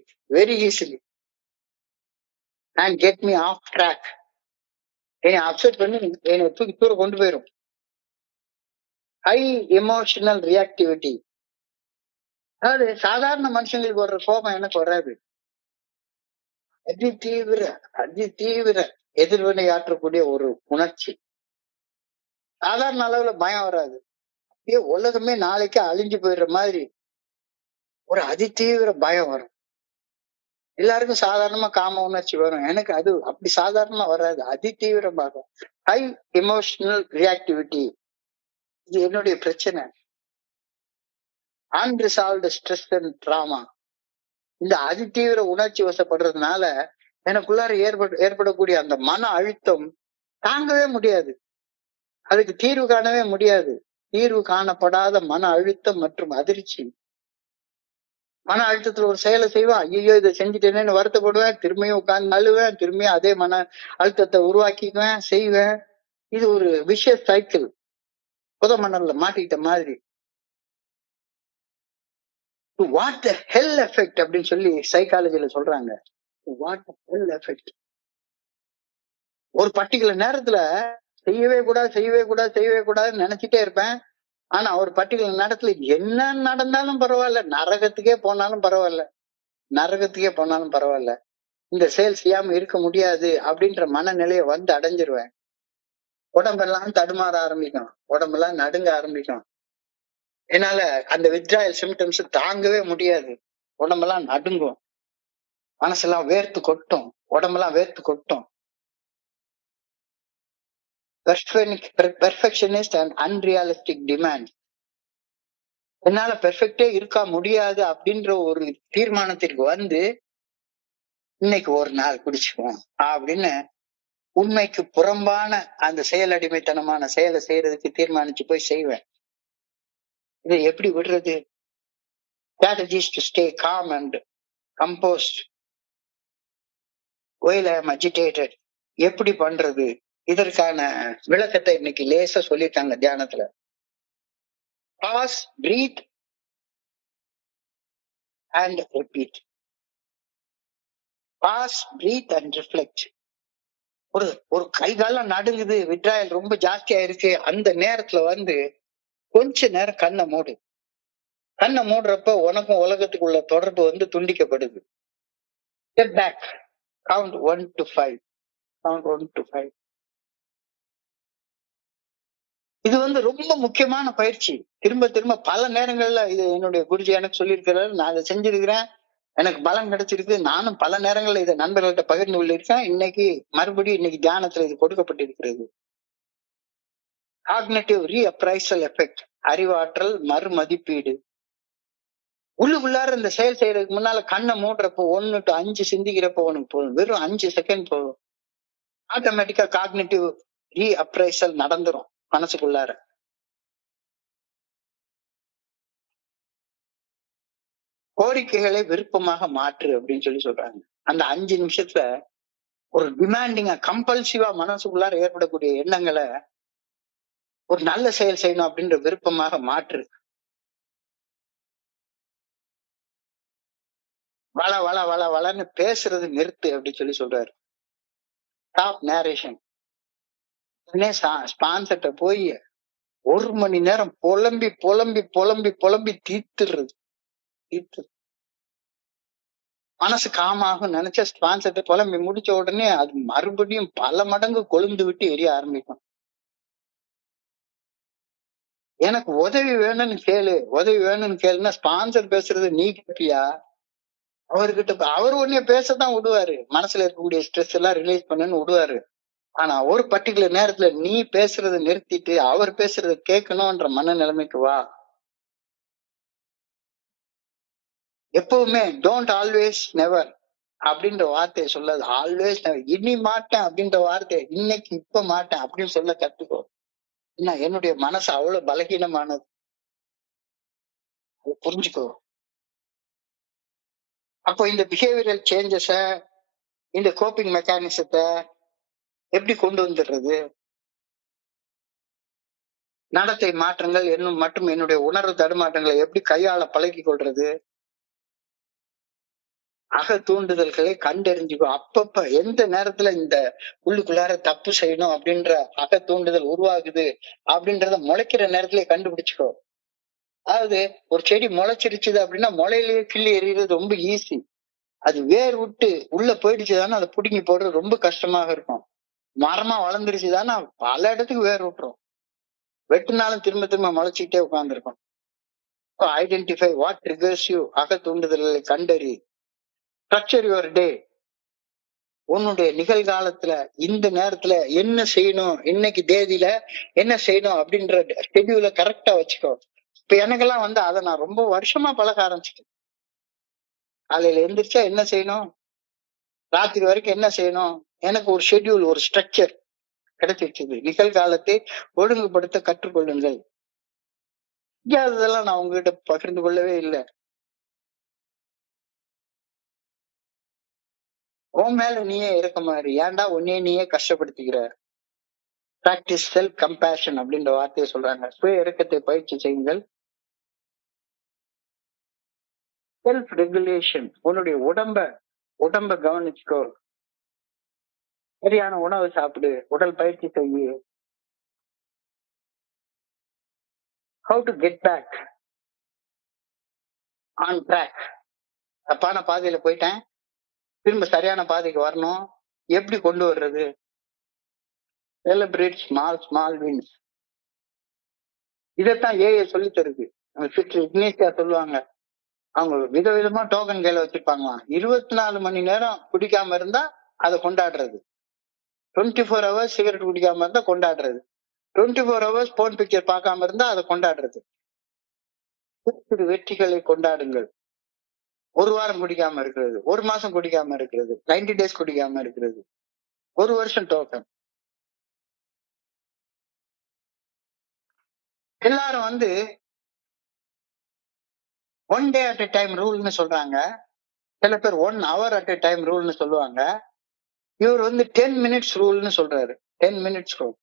and get me off track. என்னை அப்செட் பண்ணி என்னை தூக்கி தூர கொண்டு போயிடும். High emotional reactivity. அதாவது சாதாரண மனுஷங்களுக்கு வர்ற கோபம் எனக்கு வராது. அதி தீவிர எதிர்வினை ஆற்றக்கூடிய ஒரு உணர்ச்சி. சாதாரண அளவுல பயம் வராது. உலகமே நாளைக்கு அழிஞ்சு போயிடுற மாதிரி ஒரு அதிதீவிர பயம் வரும். எல்லாருக்கும் சாதாரணமா காம உணர்ச்சி வரும், எனக்கு அது அப்படி சாதாரணமா வராது, அதிதீவிரமாக. High emotional reactivity. இது என்னுடைய பிரச்சனை. Unresolved stress and drama. இந்த அதிதீவிர உணர்ச்சி வசப்படுறதுனால எனக்குள்ளார ஏற்படக்கூடிய அந்த மன அழுத்தம் தாங்கவே முடியாது. அதுக்கு தீர்வு காணவே முடியாது. தீர்வு காணப்படாத மன அழுத்தம் மற்றும் அதிர்ச்சி. மன அழுத்தத்துல ஒரு செயலை செய்வான், ஐயோ இதை செஞ்சுட்டேன்னு வருத்தப்படுவேன், திரும்பியும் உட்கார்ந்து அழுவேன், திரும்பியும் அதே மன அழுத்தத்தை உருவாக்கிக்குவேன், செய்வேன். இது ஒரு விஷயஸ் சைக்கிள். புத மணல்ல மாட்டிக்கிட்ட மாதிரி. வாட் த ஹெல் எஃபெக்ட் அப்படின்னு சொல்லி சைக்காலஜில சொல்றாங்க. What the hell effect. ஒரு பர்டிகுலர் நேரத்துல செய்யவே கூடாதுன்னு நினைச்சிட்டே இருப்பேன். ஆனா ஒரு பர்டிகுலர் நேரத்துல என்ன நடந்தாலும் பரவாயில்ல, நரகத்துக்கே போனாலும் பரவாயில்ல, இந்த செயல் செய்யாம இருக்க முடியாது அப்படின்ற மனநிலையை வந்து அடைஞ்சிருவேன். உடம்பெல்லாம் தடுமாற ஆரம்பிக்கும், உடம்பெல்லாம் நடுங்க ஆரம்பிக்கும். என்னால அந்த வித்ட்ராயல் சிம்டம்ஸ் தாங்கவே முடியாது. உடம்பெல்லாம் நடுங்கும், மனசெல்லாம் வேர்த்து கொட்டும், உடம்பெல்லாம் வேர்த்து கொட்டும். Perfectionist and unrealistic demand. என்னால பெர்ஃபெக்டே இருக்க முடியாது அப்படின்ற ஒரு தீர்மானத்திற்கு வந்து இன்னைக்கு ஒரு நாள் குடிச்சுக்குவோம் அப்படின்னு உண்மைக்கு புறம்பான அந்த செயல் அடிமைத்தனமான செயலை செய்யறதுக்கு தீர்மானிச்சு போய் செய்வேன். இதை எப்படி விடுறது? strategies to stay calm and composed while I am agitated. எப்படி பண்றது? இதற்கான விளக்கத்தை இன்னைக்கு லேசா சொல்லிட்டாங்க தியானத்துல. Pause, breathe and repeat. Pause, breathe and reflect. ஒரு கை காலம் நடுங்குது, விட்ராயல் ரொம்ப ஜாஸ்தியா இருக்கு, அந்த நேரத்துல வந்து கொஞ்ச நேரம் கண்ணை மூடு. கண்ணை மூடுறப்ப உனக்கும் உலகத்துக்குள்ள தொடர்பு வந்து துண்டிக்கப்படுது. Step back, count 1 to 5. Count 1 to 5. இது வந்து ரொம்ப முக்கியமான பயிற்சி. திரும்ப திரும்ப பல நேரங்கள்ல இது என்னுடைய குருஜி எனக்கு சொல்லியிருக்கிறாரு, நான் அதை செஞ்சிருக்கிறேன், எனக்கு பலம் கிடைச்சிருக்கு. நானும் பல நேரங்கள்ல இதை நண்பர்கள்ட்ட பகிர்ந்து கொள்ளிருக்கேன். இன்னைக்கு தியானத்துல இது கொடுக்கப்பட்டிருக்கிறது. காக்னிட்டிவ் ரீஅப்ரைசல் எஃபெக்ட், அறிவாற்றல் மறுமதிப்பீடு. உள்ளுக்குள்ளார இந்த செயல் செய்யறதுக்கு முன்னால கண்ணை மூடுறப்போ 1 to 5 சிந்திக்கிறப்போ உனக்கு போதும், வெறும் 5 செகண்ட் போதும். ஆட்டோமேட்டிக்கா காக்னிட்டிவ் ரீஅப்ரைசல் நடந்துரும் மனசுக்குள்ளார. கோரிக்கைகளை விருப்பமாக மாற்று அப்படின்னு சொல்லி சொல்றாங்க. அந்த 5 நிமிஷத்துல ஒரு டிமாண்டிங்கா கம்பல்சிவா மனசுக்குள்ளார ஏற்படக்கூடிய எண்ணங்களை ஒரு நல்ல செயல் செய்யணும் அப்படின்ற விருப்பமாக மாற்று. வளன்னு பேசுறது நிறுத்து அப்படின்னு சொல்லி சொல்றாரு. Stop narration. ஸ்பான்சர்ட்ட போய் 1 மணி நேரம் புலம்பி புலம்பி புலம்பி புலம்பி தீர்த்துறது. மனசு காமாகும் நினைச்ச ஸ்பான்சர்ட்ட புலம்பி முடிச்ச உடனே அது மறுபடியும் பல மடங்கு கொழுந்து விட்டு எரிய ஆரம்பிக்கும். எனக்கு உதவி வேணும்னு கேளு, உதவி வேணும்னு கேளுன்னா ஸ்பான்சர் பேசுறது நீ கேப்பியா? அவர்கிட்ட அவர் உடனே பேசத்தான் விடுவாரு. மனசுல இருக்கக்கூடிய ஸ்ட்ரெஸ் எல்லாம் ரிலீஸ் பண்ணுன்னு விடுவாரு. ஆனா ஒரு பர்டிகுலர் நேரத்துல நீ பேசுறதை நிறுத்திட்டு அவர் பேசுறதை கேட்கணும்ன்ற மனநிலைமைக்கு வா. எப்பவுமே டோன்ட் ஆல்வேஸ் நெவர் அப்படின்ற வார்த்தையை சொல்லாது. ஆல்வேஸ் நெவர், இனி மாட்டேன் அப்படின்ற வார்த்தையை இன்னைக்கு இப்ப மாட்டேன் அப்படின்னு சொல்ல கத்துக்கோ. என்ன, என்னுடைய மனசு அவ்வளவு பலகீனமானது, அதை புரிஞ்சுக்கோ. அப்போ இந்த பிஹேவியரல் சேஞ்சஸ, இந்த கோப்பிங் மெக்கானிசத்தை எப்படி கொண்டு வந்துடுறது? நடத்தை மாற்றங்கள் என்னும் மற்றும் என்னுடைய உணர்வு தடுமாற்றங்களை எப்படி கையாள பழகி கொள்றது? அக தூண்டுதல்களை கண்டறிஞ்சுக்கோ. அப்பப்ப எந்த நேரத்துல இந்த உள்ளுக்குள்ளார தப்பு செய்யணும் அப்படின்ற அக தூண்டுதல் உருவாகுது அப்படின்றத முளைக்கிற நேரத்திலே கண்டுபிடிச்சுக்கோ. அதாவது ஒரு செடி முளைச்சிருச்சுது அப்படின்னா முளையிலேயே கிள்ளி எறிகிறது ரொம்ப ஈஸி. அது வேர் விட்டு உள்ள போயிடுச்சுதானே அதை பிடுங்கி போடுறது ரொம்ப கஷ்டமாக இருக்கும். மரமா வளர்ந்துருச்சுதானே பல இடத்துக்கு வேர் விட்டுரும். வெட்டுனாலும் திரும்ப திரும்ப முளைச்சிக்கிட்டே உட்கார்ந்துருக்கும். ஐடென்டிஃபை வாட் ட்ரிகர்ஸ் யூ, அக தூண்டுதல்களை கண்டறி. Structure your day. உன்னுடைய நிகழ்காலத்துல இந்த நேரத்துல என்ன செய்யணும், இன்னைக்கு தேதியில என்ன செய்யணும் அப்படின்ற ஷெட்யூல கரெக்டா வச்சுக்கோ. இப்ப எனக்கெல்லாம் அதை நான் ரொம்ப வருஷமா பழக ஆரம்பிச்சிட்டேன். காலையில எந்திரிச்சா என்ன செய்யணும், ராத்திரி வரைக்கும் என்ன செய்யணும், எனக்கு ஒரு ஷெட்யூல், ஒரு ஸ்ட்ரக்சர் கிடைச்சிருச்சு. நிகழ்காலத்தை ஒழுங்குபடுத்த கற்றுக்கொள்ளுங்கள். இதெல்லாம் நான் உங்ககிட்ட பகிர்ந்து கொள்ளவே இல்லை. உன் மேல நீயே இருக்க மாதிரி, ஏன்டா உன்னையே நீயே கஷ்டப்படுத்திக்கிற? பிராக்டிஸ் செல்ஃப் கம்பேஷன் அப்படின்ற வார்த்தையை சொல்றாங்க. சுய இறக்கத்தை பயிற்சி செய்யுங்கள். செல்ஃப் ரெகுலேஷன், உன்னுடைய உடம்ப கவனிச்சுக்கோ. சரியான உணவு சாப்பிடு, உடல் பயிற்சி செய்யு. How to get back on track. தப்பான பாதையில போயிட்டேன், திரும்ப சரியான பாதைக்கு வரணும். எப்படி கொண்டு வர்றது? Celebrate small small wins. இதைத்தான் ஏஐ சொல்லி தருது. இக்னேஷியா சொல்லுவாங்க, அவங்க விதவிதமா டோக்கன் கையில வச்சிருப்பாங்களாம். 24 மணி நேரம் குடிக்காம இருந்தா அதை கொண்டாடுறது, 24 ஹவர்ஸ் சிகரெட் குடிக்காம இருந்தா கொண்டாடுறது, 24 ஹவர்ஸ் போன் பிக்சர் பார்க்காம இருந்தா அதை கொண்டாடுறது. வெற்றிகளை கொண்டாடுங்கள். 1 வாரம் குடிக்காம இருக்கிறது, 1 மாசம் குடிக்காம இருக்கிறது, 90 டேஸ் குடிக்காம இருக்கிறது, 1 வருஷம் டோக்கன். எல்லாரும் 1 டே அட் a டைம் ரூல்னு சொல்றாங்க. சில பேர் 1 ஹவர் அட் a டைம் ரூல்னு சொல்லுவாங்க. இவர் 10 மினிட்ஸ் ரூல்னு சொல்றாரு. 10 மினிட்ஸ் ரூல்.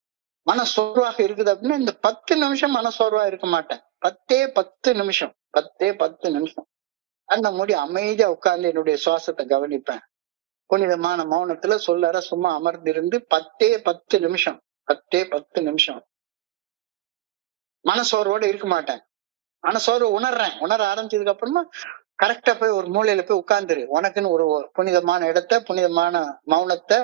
மனசோர்வாக இருக்குது அப்படின்னா இந்த 10 நிமிஷம் மனசோர்வா இருக்க மாட்டேன். 10 நிமிஷம், 10 நிமிஷம் அந்த மூடி அமைதியா உட்கார்ந்து என்னுடைய சுவாசத்தை கவனிப்பேன். புனிதமான மௌனத்துல சொல்லற சும்மா அமர்ந்திருந்து 10 நிமிஷம், 10 நிமிஷம் மனசோர்வோட இருக்க மாட்டேன். மனசோர்வு உணர ஆரம்பிச்சதுக்கு அப்புறமா கரெக்டா போய் ஒரு மூலையில போய் உட்கார்ந்துரு. உனக்குன்னு ஒரு புனிதமான இடத்தை, புனிதமான மௌனத்தை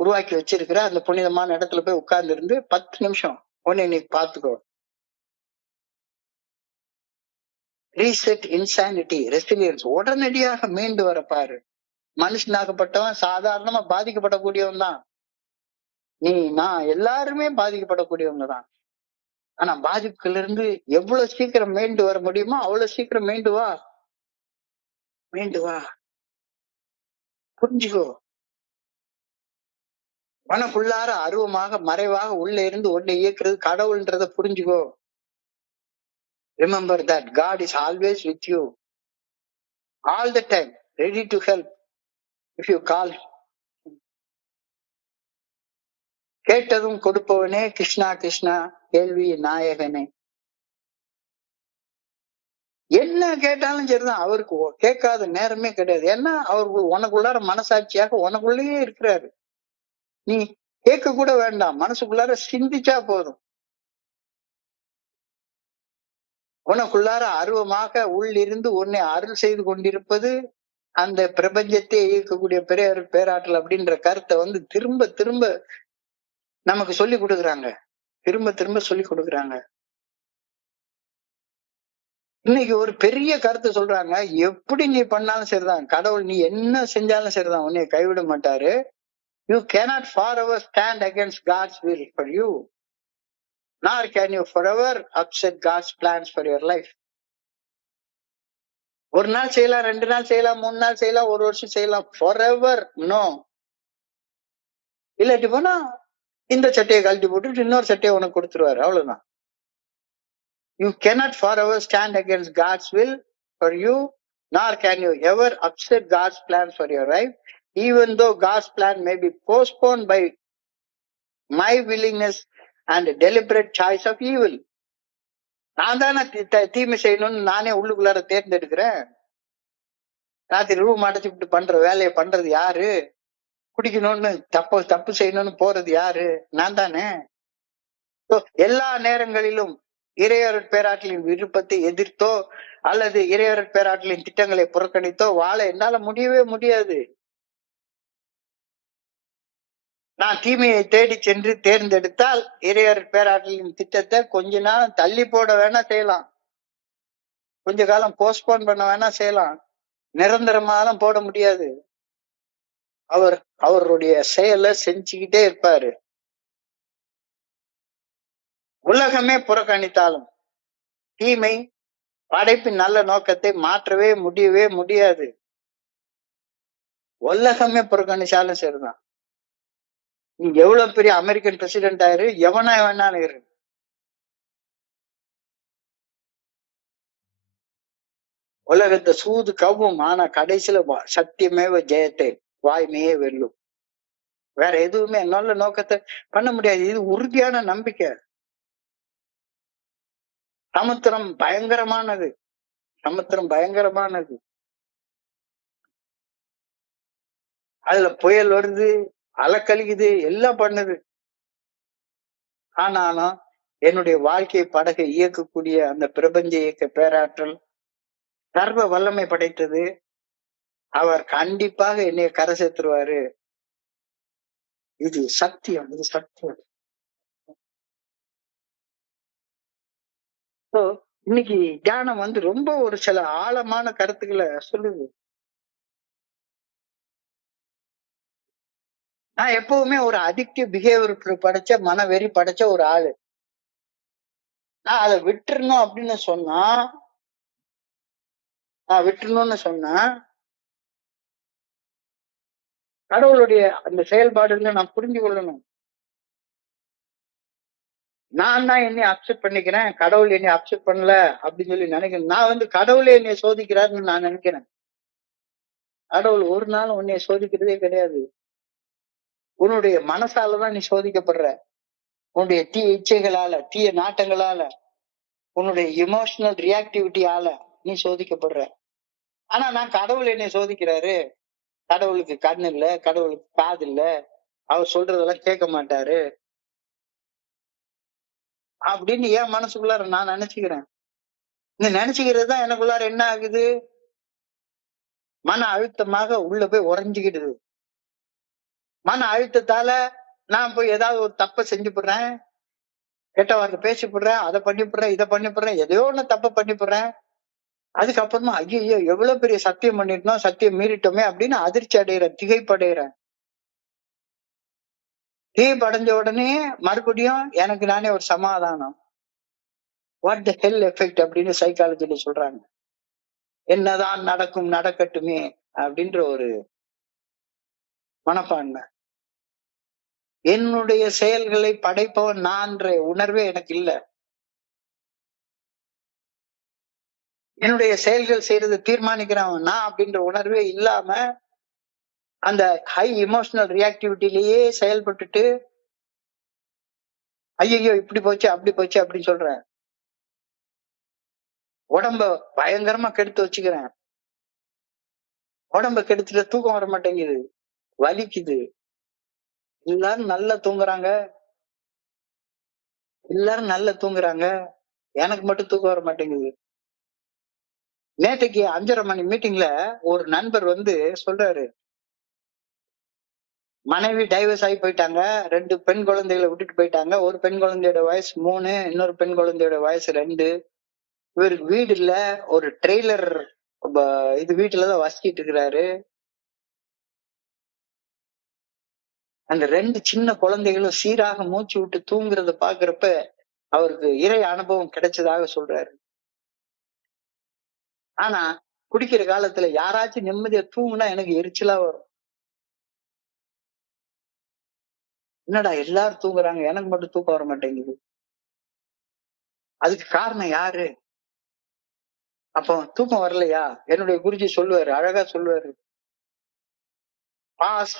உருவாக்கி வச்சிருக்கிற அந்த புனிதமான இடத்துல போய் உட்கார்ந்து இருந்து 10 நிமிஷம் உன்னை நீ பாத்துக்கோ. Reset insanity, resilience. உடனடியாக மீண்டு வர பாரு. மனுஷனாகப்பட்டவன் சாதாரணமா பாதிக்கப்படக்கூடியவன் தான். நீ நான் எல்லாருமே பாதிக்கப்படக்கூடியவங்க தான். ஆனா பாதிப்புல இருந்து எவ்வளவு சீக்கிரம் மீண்டு வர முடியுமோ அவ்வளவு சீக்கிரம் மீண்டு வா. புரிஞ்சுக்கோ. மனக்குள்ளார அருவமாக மறைவாக உள்ள இருந்து ஒன்னை இயக்குறது கடவுள்ன்றத புரிஞ்சுக்கோ. Remember that God is always with you, all the time, ready to help if you call. கேட்டதும் கொடுப்பவனே, கிருஷ்ணா கிருஷ்ணா கேள்வி நாயகனே. என்ன கேட்டாலும் சரிதான், அவருக்கு கேட்காத நேரமே கிடையாது. ஏன்னா அவருக்கு உனக்குள்ளார மனசாட்சியாக உனக்குள்ளேயே இருக்கிறாரு. நீ கேட்க கூட வேண்டாம், மனசுக்குள்ளார சிந்திச்சா போதும். உனக்குள்ளார அருவமாக உள்ளிருந்து உன்னை அருள் செய்து கொண்டிருப்பது அந்த பிரபஞ்சத்தை இயக்கக்கூடிய பேராற்றல் அப்படின்ற கருத்தை வந்து திரும்ப திரும்ப நமக்கு சொல்லி கொடுக்குறாங்க. திரும்ப திரும்ப சொல்லி கொடுக்குறாங்க. இன்னைக்கு ஒரு பெரிய கருத்து சொல்றாங்க. எப்படி நீ பண்ணாலும் சரிதான், கடவுள் நீ என்ன செஞ்சாலும் சரிதான், உன்னை கைவிட மாட்டாரு. You cannot forever stand against God's will for you, nor can you forever upset God's plans for your life. ஒரு நாள் செய்யலாம், 2 நாள் செய்யலாம், 3 நாள் செய்யலாம், 1 வருஷம் செய்யலாம். forever no. இல்லாட்டி போனா இந்த சட்டையை கழட்டி போட்டுட்டு இன்னொரு சட்டையை உனக்கு கொடுத்துருவாரு, அவ்வளவுதான். You cannot forever stand against God's will for you, nor can you ever upset God's plans for your life, even though God's plan may be postponed by my willingness and deliberate choice of evil. நான் தானே தீமை செய்யணும்னு நானே உள்ளுக்குள்ளார தேர்ந்தெடுக்கிறேன். ராத்திரி room அடைச்சுட்டு பண்ற வேலையை பண்றது யாரு? குடிக்கணும்னு தப்பு செய்யணும்னு போறது யாரு? நான் தானே. எல்லா நேரங்களிலும் இறையருட் பேராற்றலின் விருப்பத்தை எதிர்த்தோ அல்லது இறையருட் பேராற்றலின் திட்டங்களை புறக்கணித்தோ வாழ என்னால முடியவே முடியாது. நான் தீமையை தேடி சென்று தேர்ந்தெடுத்தால் இறையருட் பேராற்றலின் திட்டத்தை கொஞ்ச நாள் தள்ளி போட வேணா செய்யலாம், கொஞ்ச காலம் போஸ்ட்போன் பண்ண வேணா செய்யலாம், நிரந்தரமாலாம் போட முடியாது. அவருடைய செயலை செஞ்சுக்கிட்டே இருப்பாரு. உலகமே புறக்கணித்தாலும் தீமை படைப்பின் நல்ல நோக்கத்தை மாற்றவே முடியவே முடியாது. உலகமே புறக்கணிச்சாலும் சரிதான். நீங்க எவ்வளவு பெரிய அமெரிக்கன் பிரசிடென்ட் ஆயிரு, எவனா வேணாலும் இரு, உலகத்தை சூது கவும், ஆனா கடைசியில சத்தியமேவ ஜெயத்தை, வாய்மையே வெல்லும். வேற எதுவுமே நல்ல நோக்கத்தை பண்ண முடியாது. இது உறுதியான நம்பிக்கை. சமுத்திரம் பயங்கரமானது, சமுத்திரம் பயங்கரமானது. அதுல புயல் வருது, அலக்கழிக்குது, எல்லாம் பண்ணுது. ஆனாலும் என்னுடைய வாழ்க்கை படகை இயக்கக்கூடிய அந்த பிரபஞ்ச இயக்க பேராற்றல் சர்வ வல்லமை படைத்தது. அவர் கண்டிப்பாக என்னைய கரை சேர்த்துருவாரு. இது சத்தியம், இது சத்தியம். இன்னைக்கு தியானம் வந்து ரொம்ப ஒரு சில ஆழமான கருத்துக்களை சொல்லுது. நான் எப்பவுமே ஒரு அடிக்டிவ் பிஹேவியர் படைச்ச, மனவெறி படைச்ச ஒரு ஆளு. நான் அதை விட்டுறணும் அப்படின்னு சொன்னா, கடவுளுடைய அந்த செயல்பாடுகளை நான் புரிஞ்சு கொள்ளணும். நான் தான் என்னை அக்செப்ட் பண்ணிக்கிறேன், கடவுள் என்னை அக்செப்ட் பண்ணல அப்படின்னு சொல்லி நினைக்கிறேன். நான் வந்து கடவுளே என்னை சோதிக்கிறாருன்னு நான் நினைக்கிறேன். கடவுள் ஒரு நாள் உன்னை சோதிக்கிறதே கிடையாது. உன்னுடைய மனசாலதான் நீ சோதிக்கப்படுற. உன்னுடைய தீய இச்சைகளால, தீய நாட்டங்களால, உன்னுடைய இமோஷனல் ரியாக்டிவிட்டியால நீ சோதிக்கப்படுற. ஆனா நான் கடவுள் என்னை சோதிக்கிறாரு. கடவுளுக்கு கண் இல்ல, கடவுளுக்கு காது இல்ல, அவர் சொல்றதெல்லாம் கேட்க மாட்டாரு அப்படின்னு என் மனசுக்குள்ளார நான் நினைச்சுக்கிறேன். இந்த நினைச்சுக்கிறது தான் எனக்குள்ளார என்ன ஆகுது, மன அழுத்தமாக உள்ள போய் உறைஞ்சுக்கிடுது. மன அழுத்தத்தால நான் போய் ஏதாவது ஒரு தப்பை செஞ்சு போடுறேன், கெட்ட வார்த்தை பேசி போடுறேன், அதை பண்ணி போடுறேன், இதை பண்ணி போடுறேன், எதையோ ஒண்ணு தப்பை பண்ணி போடுறேன். அதுக்கப்புறமா ஐயோ எவ்வளவு பெரிய சத்தியம் பண்ணிட்டோம், சத்தியம் மீறிட்டோமே அப்படின்னு அதிர்ச்சி அடைகிறேன், திகைப்படைகிறேன். திகைப்படைஞ்ச உடனே மறுபடியும் எனக்கு நானே ஒரு சமாதானம். வாட் த ஹெல் எஃபெக்ட் அப்படின்னு சைக்காலஜில சொல்றாங்க. என்னதான் நடக்கும் நடக்கட்டுமே அப்படின்ற ஒரு மனப்பான்மை. என்னுடைய செயல்களை படைப்பவன் நான்ற உணர்வே எனக்கு இல்ல. என்னுடைய செயல்கள் செய்யறது தீர்மானிக்கிறவன் நான் அப்படின்ற உணர்வே இல்லாம அந்த ஹை இமோஷனல் ரியாக்டிவிட்டிலேயே செயல்பட்டுட்டு ஐயோ இப்படி போச்சு அப்படி போச்சு அப்படின்னு சொல்றேன். உடம்ப பயங்கரமா கெடுத்து வச்சுக்கிறேன். உடம்ப கெடுத்துட்டு தூக்கம் வர மாட்டேங்குது, வலிக்குது. எல்லாரும் நல்லா தூங்குறாங்க, எல்லாரும் நல்லா தூங்குறாங்க, எனக்கு மட்டும் தூக்கம் வர மாட்டேங்குது. நேற்றுக்கு 5:30 மணி மீட்டிங்ல ஒரு நண்பர் வந்து சொல்றாரு, மனைவி டைவர்ஸ் ஆகி போயிட்டாங்க, 2 பெண் குழந்தைகளை விட்டுட்டு போயிட்டாங்க. ஒரு பெண் குழந்தையோட வயசு 3, இன்னொரு பெண் குழந்தையோட வயசு 2. இவருக்கு வீடு இல்ல, ஒரு ட்ரெய்லர் இது வீட்டுலதான் வசிச்சிட்டு இருக்கிறாரு. அந்த 2 சின்ன குழந்தைகளும் சீராக மூச்சு விட்டு தூங்குறத பாக்குறப்ப அவருக்கு இறை அனுபவம் கிடைச்சதாக சொல்றாரு. ஆனா குடிக்கிற காலத்துல யாராச்சும் நிம்மதியா தூங்குனா எனக்கு எரிச்சலா வரும். என்னடா எல்லாரும் தூங்குறாங்க, எனக்கு மட்டும் தூக்கம் வர மாட்டேங்குது. அதுக்கு காரணம் யாரு? அப்போ தூக்கம் வரலையா? என்னுடைய குருஜி சொல்லுவாரு, அழகா சொல்லுவாரு, பாஸ்,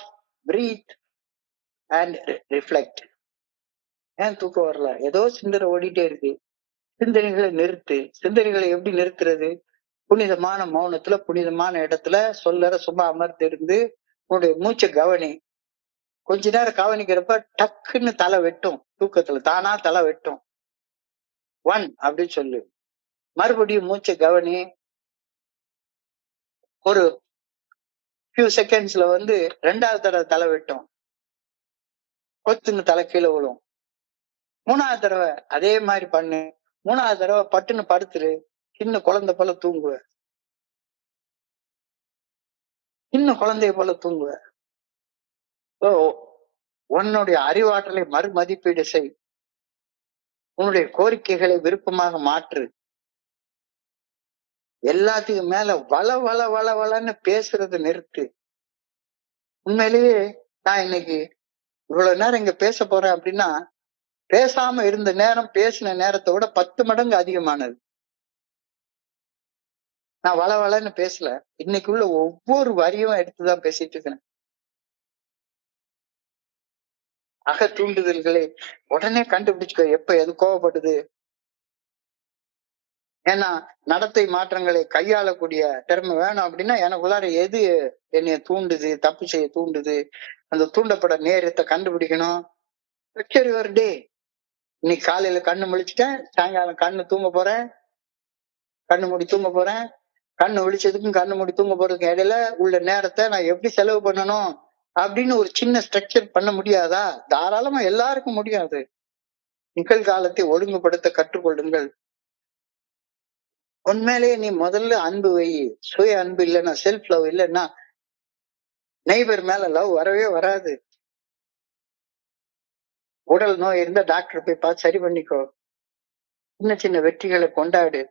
பிரீத் அண்ட் ரிஃப்ளெக்ட். ஏன் தூக்கம் வரல? ஏதோ சிந்தனை ஓடிட்டே இருக்கு. சிந்தனைகளை நிறுத்து. சிந்தனைகளை எப்படி நிறுத்துறது? புனிதமான மௌனத்துல, புனிதமான இடத்துல சொல்லற சும்மா அமர்ந்து இருந்து உன்னுடைய மூச்சை கவனி. கொஞ்ச நேரம் கவனிக்கிறப்ப டக்குன்னு தலை வெட்டும். தூக்கத்துல தானா தலை வெட்டும். 1 அப்படின்னு சொல்லு. மறுபடியும் மூச்சை கவனி. ஒரு ஃபியூ செகண்ட்ஸ்ல வந்து 2வது தடவை தலை வெட்டும். கொத்துன்னு தலை கீழே விழும். 3வது தடவை அதே மாதிரி பண்ணு. 3வது தடவை பட்டுன்னு படுத்துரு. சின்ன குழந்தை போல தூங்குவ. சின்ன குழந்தைய போல தூங்குவ. உன்னுடைய அறிவாற்றலை மறுமதிப்பீடு செய். உன்னுடைய கோரிக்கைகளை விருப்பமாக மாற்று. எல்லாத்துக்கும் மேல வள வள வள வளன்னு பேசுறது நிறுத்து. உண்மையிலேயே நான் இன்னைக்கு இவ்வளவு நேரம் இங்க பேச போறேன் அப்படின்னா, பேசாம இருந்த நேரம் பேசின நேரத்தை விட 10 மடங்கு அதிகமானது. நான் வள வளன்னு பேசல. இன்னைக்கு உள்ள ஒவ்வொரு வரியும் எடுத்துதான் பேசிட்டு இருக்கேன். அக தூண்டுதல்களை உடனே கண்டுபிடிச்சுக்கோ, எப்ப எது கோவப்படுது. ஏன்னா நடத்தை மாற்றங்களை கையாளக்கூடிய திறமை வேணும் அப்படின்னா எனக்குள்ளார எது என்னைய தூண்டுது, தப்பு செய்ய தூண்டுது, அந்த தூண்டப்பட நேரத்தை கண்டுபிடிக்கணும். Picture your day. இன்னைக்கு காலையில கண்ணு முழிச்சிட்டேன், சாயங்காலம் கண்ணு தூங்க போறேன், கண்ணு மூடி தூங்க போறேன். கண்ணு விழிச்சதுக்கும் கண்ணு மூடி தூங்க போறதுக்கும் இடையில உள்ள நேரத்தை நான் எப்படி செலவு பண்ணணும் அப்படின்னு ஒரு சின்ன ஸ்ட்ரக்சர் பண்ண முடியாதா? தாராளமா எல்லாருக்கும் முடியும். அது நிகழ்காலத்தை ஒழுங்குபடுத்த கற்றுக்கொள்ளுங்கள். உண்மையிலேயே நீ முதல்ல அன்பு வை. சுய அன்பு இல்லைன்னா, செல்ஃப் லவ் இல்லைன்னா நெய்பர் மேல லவ் வரவே வராது. உடல் நோய் இருந்தா டாக்டர் போய் பார்த்து சரி பண்ணிக்கோ. சின்ன சின்ன வெற்றிகளை கொண்டாடு.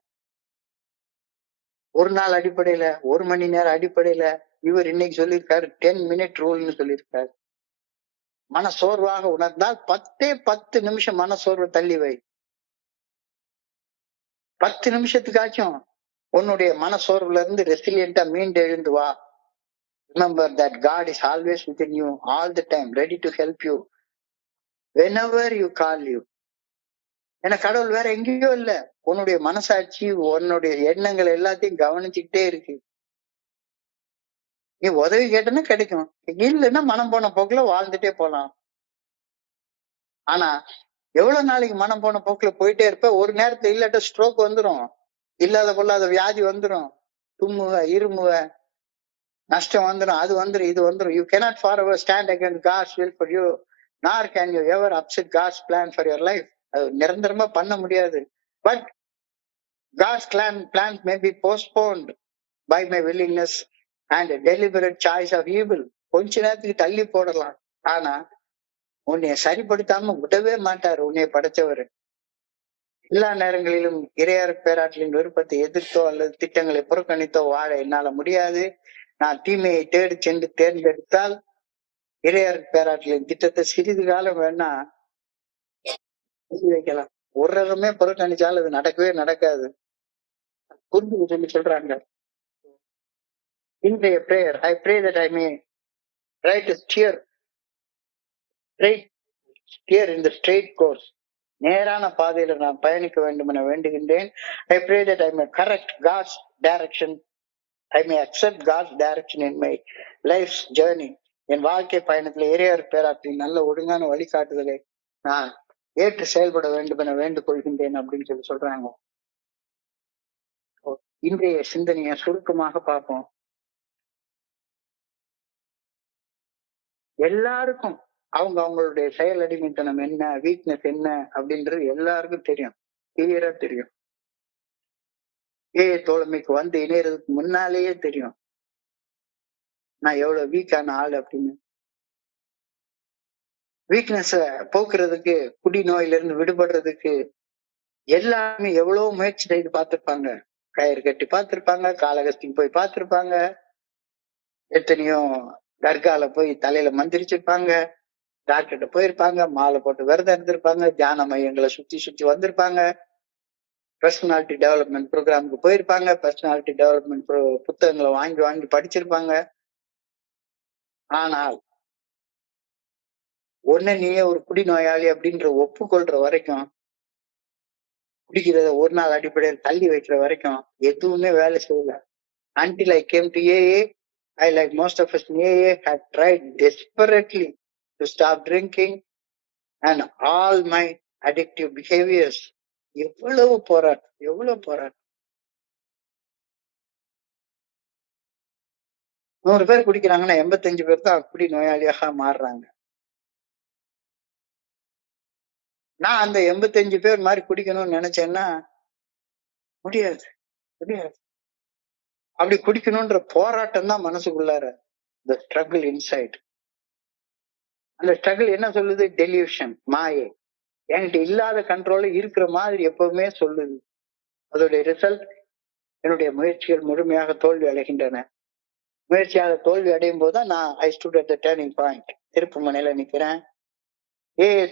ஒரு நாள் அடிப்படையில, 1 மணி நேரம் அடிப்படையில இவர் இன்னைக்கு சொல்லியிருக்காரு 10 மினிட் ரூல்னு சொல்லியிருக்காரு. மன சோர்வாக உணர்ந்தால் 10 நிமிஷம் மன சோர்வை தள்ளி வை. 10 நிமிஷத்துக்காச்சும் உன்னுடைய மன சோர்வுல இருந்து ரெசிலியண்டா மீண்டு எழுந்து வா. Remember that God is always within you, all the time, ready to help you whenever you call you. ஏன்னா கடவுள் வேற எங்கேயோ இல்ல, உன்னுடைய மனசாட்சி, உன்னுடைய எண்ணங்கள் எல்லாத்தையும் கவனிச்சுக்கிட்டே இருக்கு. நீ உதவி கேட்டனா கிடைக்கும், இல்லைன்னா மனம் போன போக்குல வாழ்ந்துட்டே போலாம். ஆனா எவ்வளவு நாளைக்கு மனம் போன போக்குல போயிட்டே இருப்ப? ஒரு நேரத்துல இல்லாட்ட ஸ்ட்ரோக் வந்துரும், இல்லாத பொல்லாத வியாதி வந்துரும், தும்முவ, இருமுவ, நஷ்டம் வந்துடும், அது வந்துடும், இது வந்துடும். You cannot forever stand against God's will for you, nor can you ever upset God's plan for your life. அது நிரந்தரமா பண்ண முடியாது. But God's plans may be postponed by my willingness and a deliberate choice of evil. கொஞ்ச நேரத்துக்கு தள்ளி போடலாம், ஆனா உன்னைய சரிப்படுத்தாம விடவே மாட்டாரு உன்னைய படைச்சவரு. எல்லா நேரங்களிலும் இறையார் பேராற்றலின் விருப்பத்தை எதிர்த்தோ அல்லது திட்டங்களை புறக்கணித்தோ வாழ என்னால முடியாது. நான் தீமையை தேடி சென்று தேர்ந்தெடுத்தால் இறையார் பேராற்றலின் திட்டத்தை சிறிது காலம் வேணா வைக்கலாம். ஒரு ரகமே புறக்கணிச்சாலும் அது நடக்கவே நடக்காது. புரிஞ்சு சொல்லி சொல்றாங்க. இன்றைய prayer, I pray that I may try to steer in the straight course. நேரான பாதையில நான் பயணிக்க வேண்டும் என வேண்டுகின்றேன். I pray that I may correct God's direction. I may accept God's direction in my life's journey. என் வாழ்க்கை பயணத்துல இறையார் பேராற்றின் நல்ல ஒழுங்கான வழிகாட்டுதலை நான் ஏற்று செயல்பட வேண்டும் என வேண்டுகொள்கின்றேன் அப்படின்னு சொல்லி சொல்றாங்க. இன்றைய சிந்தனையை சுருக்கமாக பார்ப்போம். எல்லாருக்கும் அவங்களுடைய செயல் அடிமைத்தனம் என்ன, வீக்னஸ் என்ன அப்படின்றது எல்லாருக்கும் தெரியும், கிளியரா தெரியும். தோழமைக்கு வந்து இணையறதுக்கு முன்னாலேயே தெரியும் நான் எவ்வளவு வீக்கான ஆள் அப்படின்னு. வீக்னஸ போக்குறதுக்கு, குடி நோயில இருந்து விடுபடுறதுக்கு எல்லாருமே எவ்வளவு முயற்சி செய்து பார்த்திருப்பாங்க. கயிறு கட்டி பார்த்திருப்பாங்க, காலகஸ்திக்கு போய் பார்த்திருப்பாங்க, எத்தனையோ தர்கால போய் தலையில மந்திரிச்சிருப்பாங்க, டாக்டர்கிட்ட போயிருப்பாங்க, மாலை போட்டு விரதம் இருந்திருப்பாங்க, தியான மையங்களை சுத்தி சுத்தி வந்திருப்பாங்க, பர்சனாலிட்டி டெவலப்மெண்ட் ப்ரோக்ராமுக்கு போயிருப்பாங்க, பர்சனாலிட்டி டெவலப்மெண்ட் புத்தகங்களை வாங்கி வாங்கி படிச்சிருப்பாங்க. ஆனால் ஒண்ணு நீயே ஒரு குடிநோயாளி அப்படின்ற ஒப்புக்கொள்ற வரைக்கும், குடிக்கிறத ஒரு நாள் அடிப்படையில் தள்ளி வைக்கிற வரைக்கும் எதுவுமே வேலை செய்யல. Until I came to AA, I, like most of us in AA, had tried desperately to stop drinking and all my addictive behaviors. எவ்வளவு போராட்டம், எவ்வளவு போராட்டம். 100 பேர் குடிக்கிறாங்கன்னா 85 பேர் தான் குடி நோயாளியாக மாறுறாங்க. நான் அந்த 85 பேர் மாதிரி குடிக்கணும்னு நினைச்சேன்னா முடியாது, முடியாது. அப்படி குடிக்கணும்ன்ற போராட்டம் தான் மனசுக்குள்ளார, the struggle inside. அந்த ஸ்ட்ரகிள் என்ன சொல்லுது? டெலியூஷன், மாயை. என்கிட்ட இல்லாத கண்ட்ரோல இருக்கிற மாதிரி எப்பவுமே சொல்லுது. அதோடைய ரிசல்ட், என்னுடைய முயற்சிகள் முழுமையாக தோல்வி அடைகின்றன. முயற்சியாக தோல்வி அடையும் போதுதான் நான் I stood at the turning point, திருப்பு முனையில நிக்கிறேன்.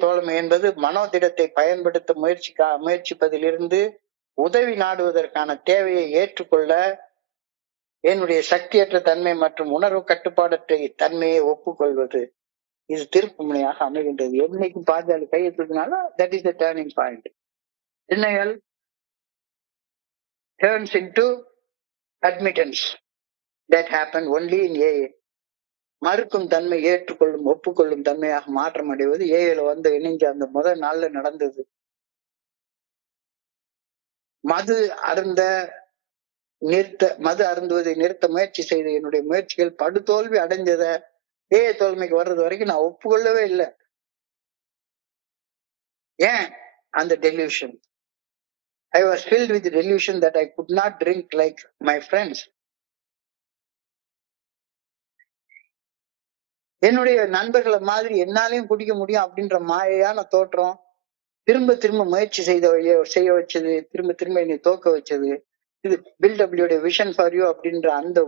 தோழமை என்பது மனோதிடத்தை பயன்படுத்த முயற்சிப்பதிலிருந்து உதவி நாடுவதற்கான தேவையை ஏற்றுக்கொள்ள, என்னுடைய சக்தியற்ற தன்மை மற்றும் உணர்வு கட்டுப்பாடற்ற தன்மையை ஒப்புக்கொள்வது, இது திருப்பு முனையாக அமைகின்றது. என்னைக்கு பாஞ்சாலி கையை தூக்கினாலும் that is the turning point. denial turns into admittance. That happened only in AA. மறுக்கும் தன்மை ஏற்றுக்கொள்ளும், ஒப்புக்கொள்ளும் தன்மையாக மாற்றம் அடைவது ஏல வந்து இணைஞ்ச அந்த முதல் நாள்ல நடந்தது. மது அருந்துவதை நிறுத்த முயற்சி செய்த என்னுடைய முயற்சிகள் படுதோல்வி அடைஞ்சத தோல்மைக்கு வர்றது வரைக்கும் நான் ஒப்புக்கொள்ளவே இல்லை. ஏன்? அந்த delusion. I was filled with delusion that I could not drink like my friends. என்னுடைய நண்பர்களை மாதிரி என்னாலையும் குடிக்க முடியும் அப்படின்ற மாயையான தோற்றம் திரும்ப திரும்ப முயற்சி செய்ய வச்சது, திரும்ப திரும்ப என்னை தோக்க வச்சது. இது பில்டபிள்யூடைய விஷன் ஃபார் யூ அப்படின்ற அந்த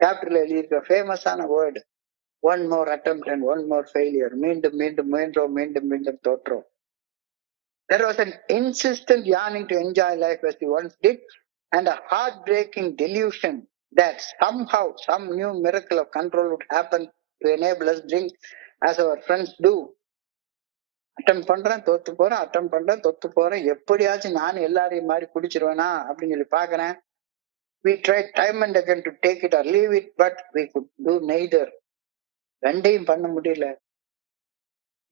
சாப்டர்ல எழுதியிருக்கிற ஃபேமஸான word, one more attempt and one more failure. மீண்டும் மீண்டும் முயன்றோம், மீண்டும் மீண்டும் தோற்றோம். There was an insistent yearning to enjoy life as we once did, and a heartbreaking delusion that somehow some new miracle of control would happen to enable us drink as our friends do. அட்டம் பண்றேன், தோத்து போறேன், அட்டம் பண்றேன், தொத்து போறேன், எப்படியாச்சும் நான் எல்லாரையும் மாதிரி குடிச்சிருவேனா அப்படின்னு சொல்லி பாக்குறேன். We tried time and again to take it or leave it, but we could do neither. ரெண்டையும் பண்ண முடியல.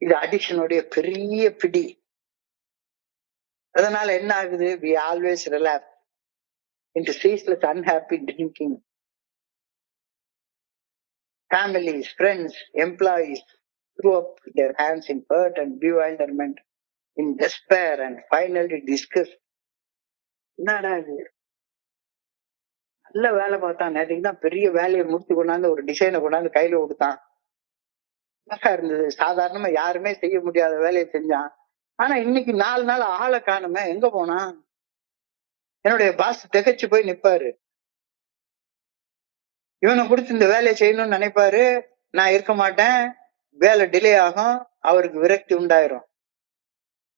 இது அடிக்ஷனுடைய பெரிய பிடி. அதனால என்ன ஆகுது? We always relapse into ceaseless unhappy drinking. Families, friends, employees threw up their hands in hurt and bewilderment, in despair and finally disgust. என்னடா இது? நல்ல வேலை பார்த்தான், நேற்றுக்கு தான் பெரிய வேலையை முடிச்சு கொண்டாந்து ஒரு டிசைனை கொண்டாந்து கையில கொடுத்தான், அழகா இருந்தது. சாதாரணமா யாருமே செய்ய முடியாத வேலையை செஞ்சான். ஆனா இன்னைக்கு 4 நாள் ஆளை காணுமே, எங்க போனா? என்னுடைய பாஸ் திகைச்சு போய் நிப்பாரு. இவனை கொடுத்து இந்த வேலையை செய்யணும்னு நினைப்பாரு, நான் இருக்க மாட்டேன், வேலை டிலே ஆகும், அவருக்கு விரக்தி உண்டாயிரும்.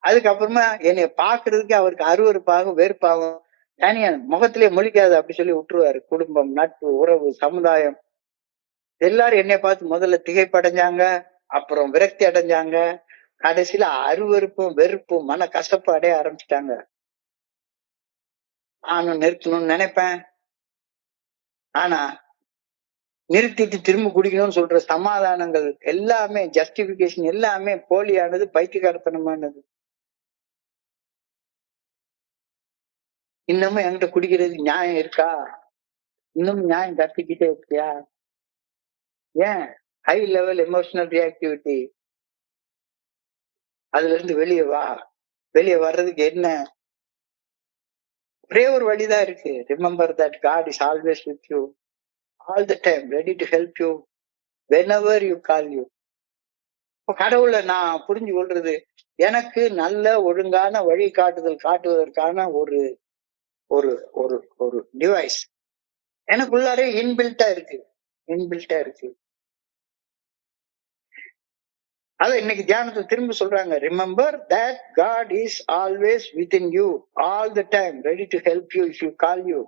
அதுக்கப்புறமா என்னைய பாக்குறதுக்கு அவருக்கு அருவருப்பாகும், வெறுப்பாகும், தனியா முகத்திலேயே முழிக்காது அப்படி சொல்லி விட்டுருவாரு. குடும்பம், நட்பு, உறவு, சமுதாயம் எல்லாரும் என்னைய பார்த்து முதல்ல திகைப்படைஞ்சாங்க, அப்புறம் விரக்தி அடைஞ்சாங்க, கடைசியில அருவருப்பும் வெறுப்பும் மன கசப்பு அடைய ஆரம்பிச்சிட்டாங்க. நானும் நிறுத்தணும்னு நினைப்பேன், ஆனா நிறுத்திட்டு திரும்ப குடிக்கணும்னு சொல்ற சமாதானங்கள் எல்லாமே, ஜஸ்டிபிகேஷன் எல்லாமே போலியானது, பைத்தியக்காரத்தனமானது. இன்னமும் என்கிட்ட குடிக்கிறதுக்கு நியாயம் இருக்கா? இன்னும் நியாயம் கத்திக்கிட்டே இருக்கியா? ஏன்? High level emotional reactivity. அதுல இருந்து வெளியே வா. வெளியே வர்றதுக்கு என்ன? ஒரே ஒரு வழிதான் இருக்கு. Remember that God is always with you, all the time, ready to help you whenever you call you. இப்ப கடவுளை நான் புரிஞ்சு கொள்றது, எனக்கு நல்ல ஒழுங்கான வழிகாட்டுதல் காட்டுவதற்கான ஒரு ஒரு ஒரு ஒரு டிவைஸ் எனக்குள்ளாரே இன்பில்ட்டா இருக்கு. இன்பில்ட்டா இருக்கு. அத இன்னைக்கு தியானத்தை திரும்ப சொல்றாங்க. Remember that God is always within you, all the time, ready to help you if you call you.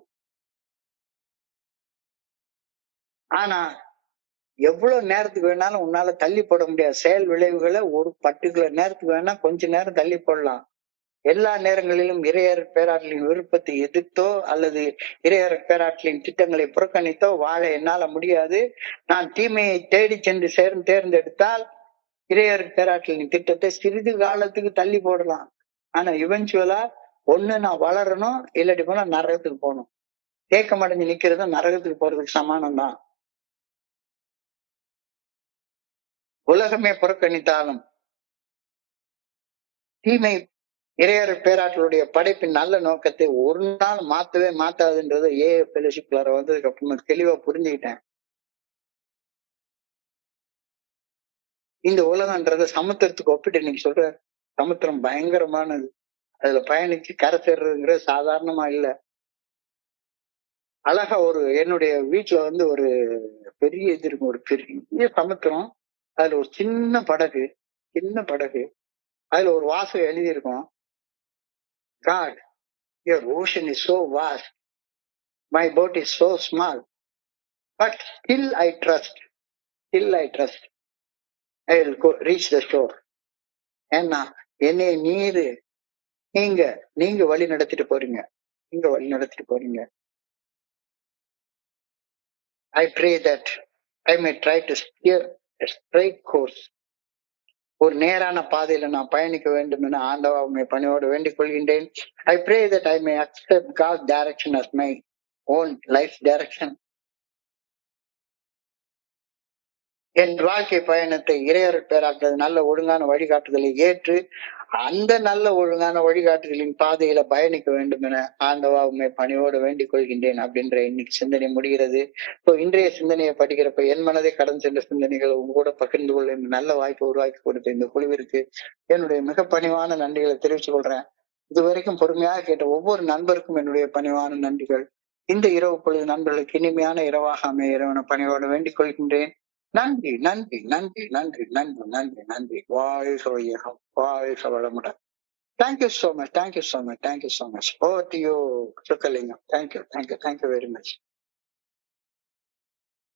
ஆனா எவ்வளவு நேரத்துக்கு வேணாலும் உன்னால தள்ளி போட முடியாது. செயல் விளைவுகளை ஒரு பர்டிகுலர் நேரத்துக்கு வேணா கொஞ்ச நேரம் தள்ளி போடலாம். எல்லா நேரங்களிலும் இறையர் பேராற்றலின் விருப்பத்தை எதிர்த்தோ அல்லது இறையர் பேராற்றலின் திட்டங்களை புறக்கணித்தோ வாழ என்னால முடியாது. நான் தீமையை தேடி சென்று தேர்ந்தெடுத்தால் இறையர் பேராற்றலின் திட்டத்தை சிறிது காலத்துக்கு தள்ளி போடலாம். ஆனா இவென்ச்சுவலா ஒண்ணு நான் வளரணும், இல்லாட்டி போனா நரகத்துக்கு போகணும். தேக்கம் அடைஞ்சு நிக்கிறதும் நரகத்துக்கு போறதுக்கு சமானம் தான். உலகமே புறக்கணித்தாலும் தீமை இறையர் பேராற்றலுடைய படைப்பின் நல்ல நோக்கத்தை ஒரு நாள் மாத்தவே மாத்தாதுன்றத ஃபெலோஷிப்ல வந்ததுக்கு அப்புறமா தெளிவா புரிஞ்சுக்கிட்டேன். இந்த உலகம்ன்றத சமுத்திரத்துக்கு ஒப்பிட்டு இன்னைக்கு சொல்ற. சமுத்திரம் பயங்கரமானது. அதுல பயணிச்சு கரை சேர்றதுங்கிறது சாதாரணமா இல்ல. அழகா என்னுடைய வீட்டுல ஒரு பெரிய இது இருக்கும். ஒரு பெரிய சமுத்திரம். அதுல ஒரு சின்ன படகு. அதுல ஒரு வாசகம் எழுதி இருக்கும். God, your ocean is so vast. My boat is so small. But still I trust. I will reach the shore. ஏன்னா என்னை நீங்க வழி நடத்திட்டு போறீங்க. I pray that I may try to steer a straight course. ஒரு நேரான பாதையில நான் பயணிக்க வேண்டும் என ஆண்டவா உம்மை பணியோடு வேண்டிக் கொள்கின்றேன். I pray that I may accept God's direction as my own life direction. என் வாழ்க்கை பயணத்தை இறையர் பேராற்றது நல்ல ஒழுங்கான வழிகாட்டுதலை ஏற்று அந்த நல்ல ஒழுங்கான வழிகாட்டுதலின் பாதையில பயணிக்க வேண்டும் என ஆண்டவா உண்மை பணியோடு வேண்டிக் கொள்கின்றேன் அப்படின்ற இன்னைக்கு சிந்தனை முடிகிறது. இப்போ இன்றைய சிந்தனையை படிக்கிறப்ப என் மனதை கடந்து சென்ற சிந்தனைகளை உங்க கூட பகிர்ந்து கொள்ள நல்ல வாய்ப்பை உருவாக்கி கொடுத்த இந்த குழுவிற்கு என்னுடைய மிக பணிவான நன்றிகளை தெரிவித்துக் கொள்றேன். இதுவரைக்கும் பொறுமையாக கேட்ட ஒவ்வொரு நண்பருக்கும் என்னுடைய பணிவான நன்றிகள். இந்த இரவு பொழுது நண்பர்களுக்கு இனிமையான இரவாக அமைய இறைவன பணியோடு வேண்டிக் கொள்கின்றேன். நன்றி. வாழ்க வையகம், வாழ்க வளமுடன். Thank you so much. Over to you, Sukalingam. Thank you very much.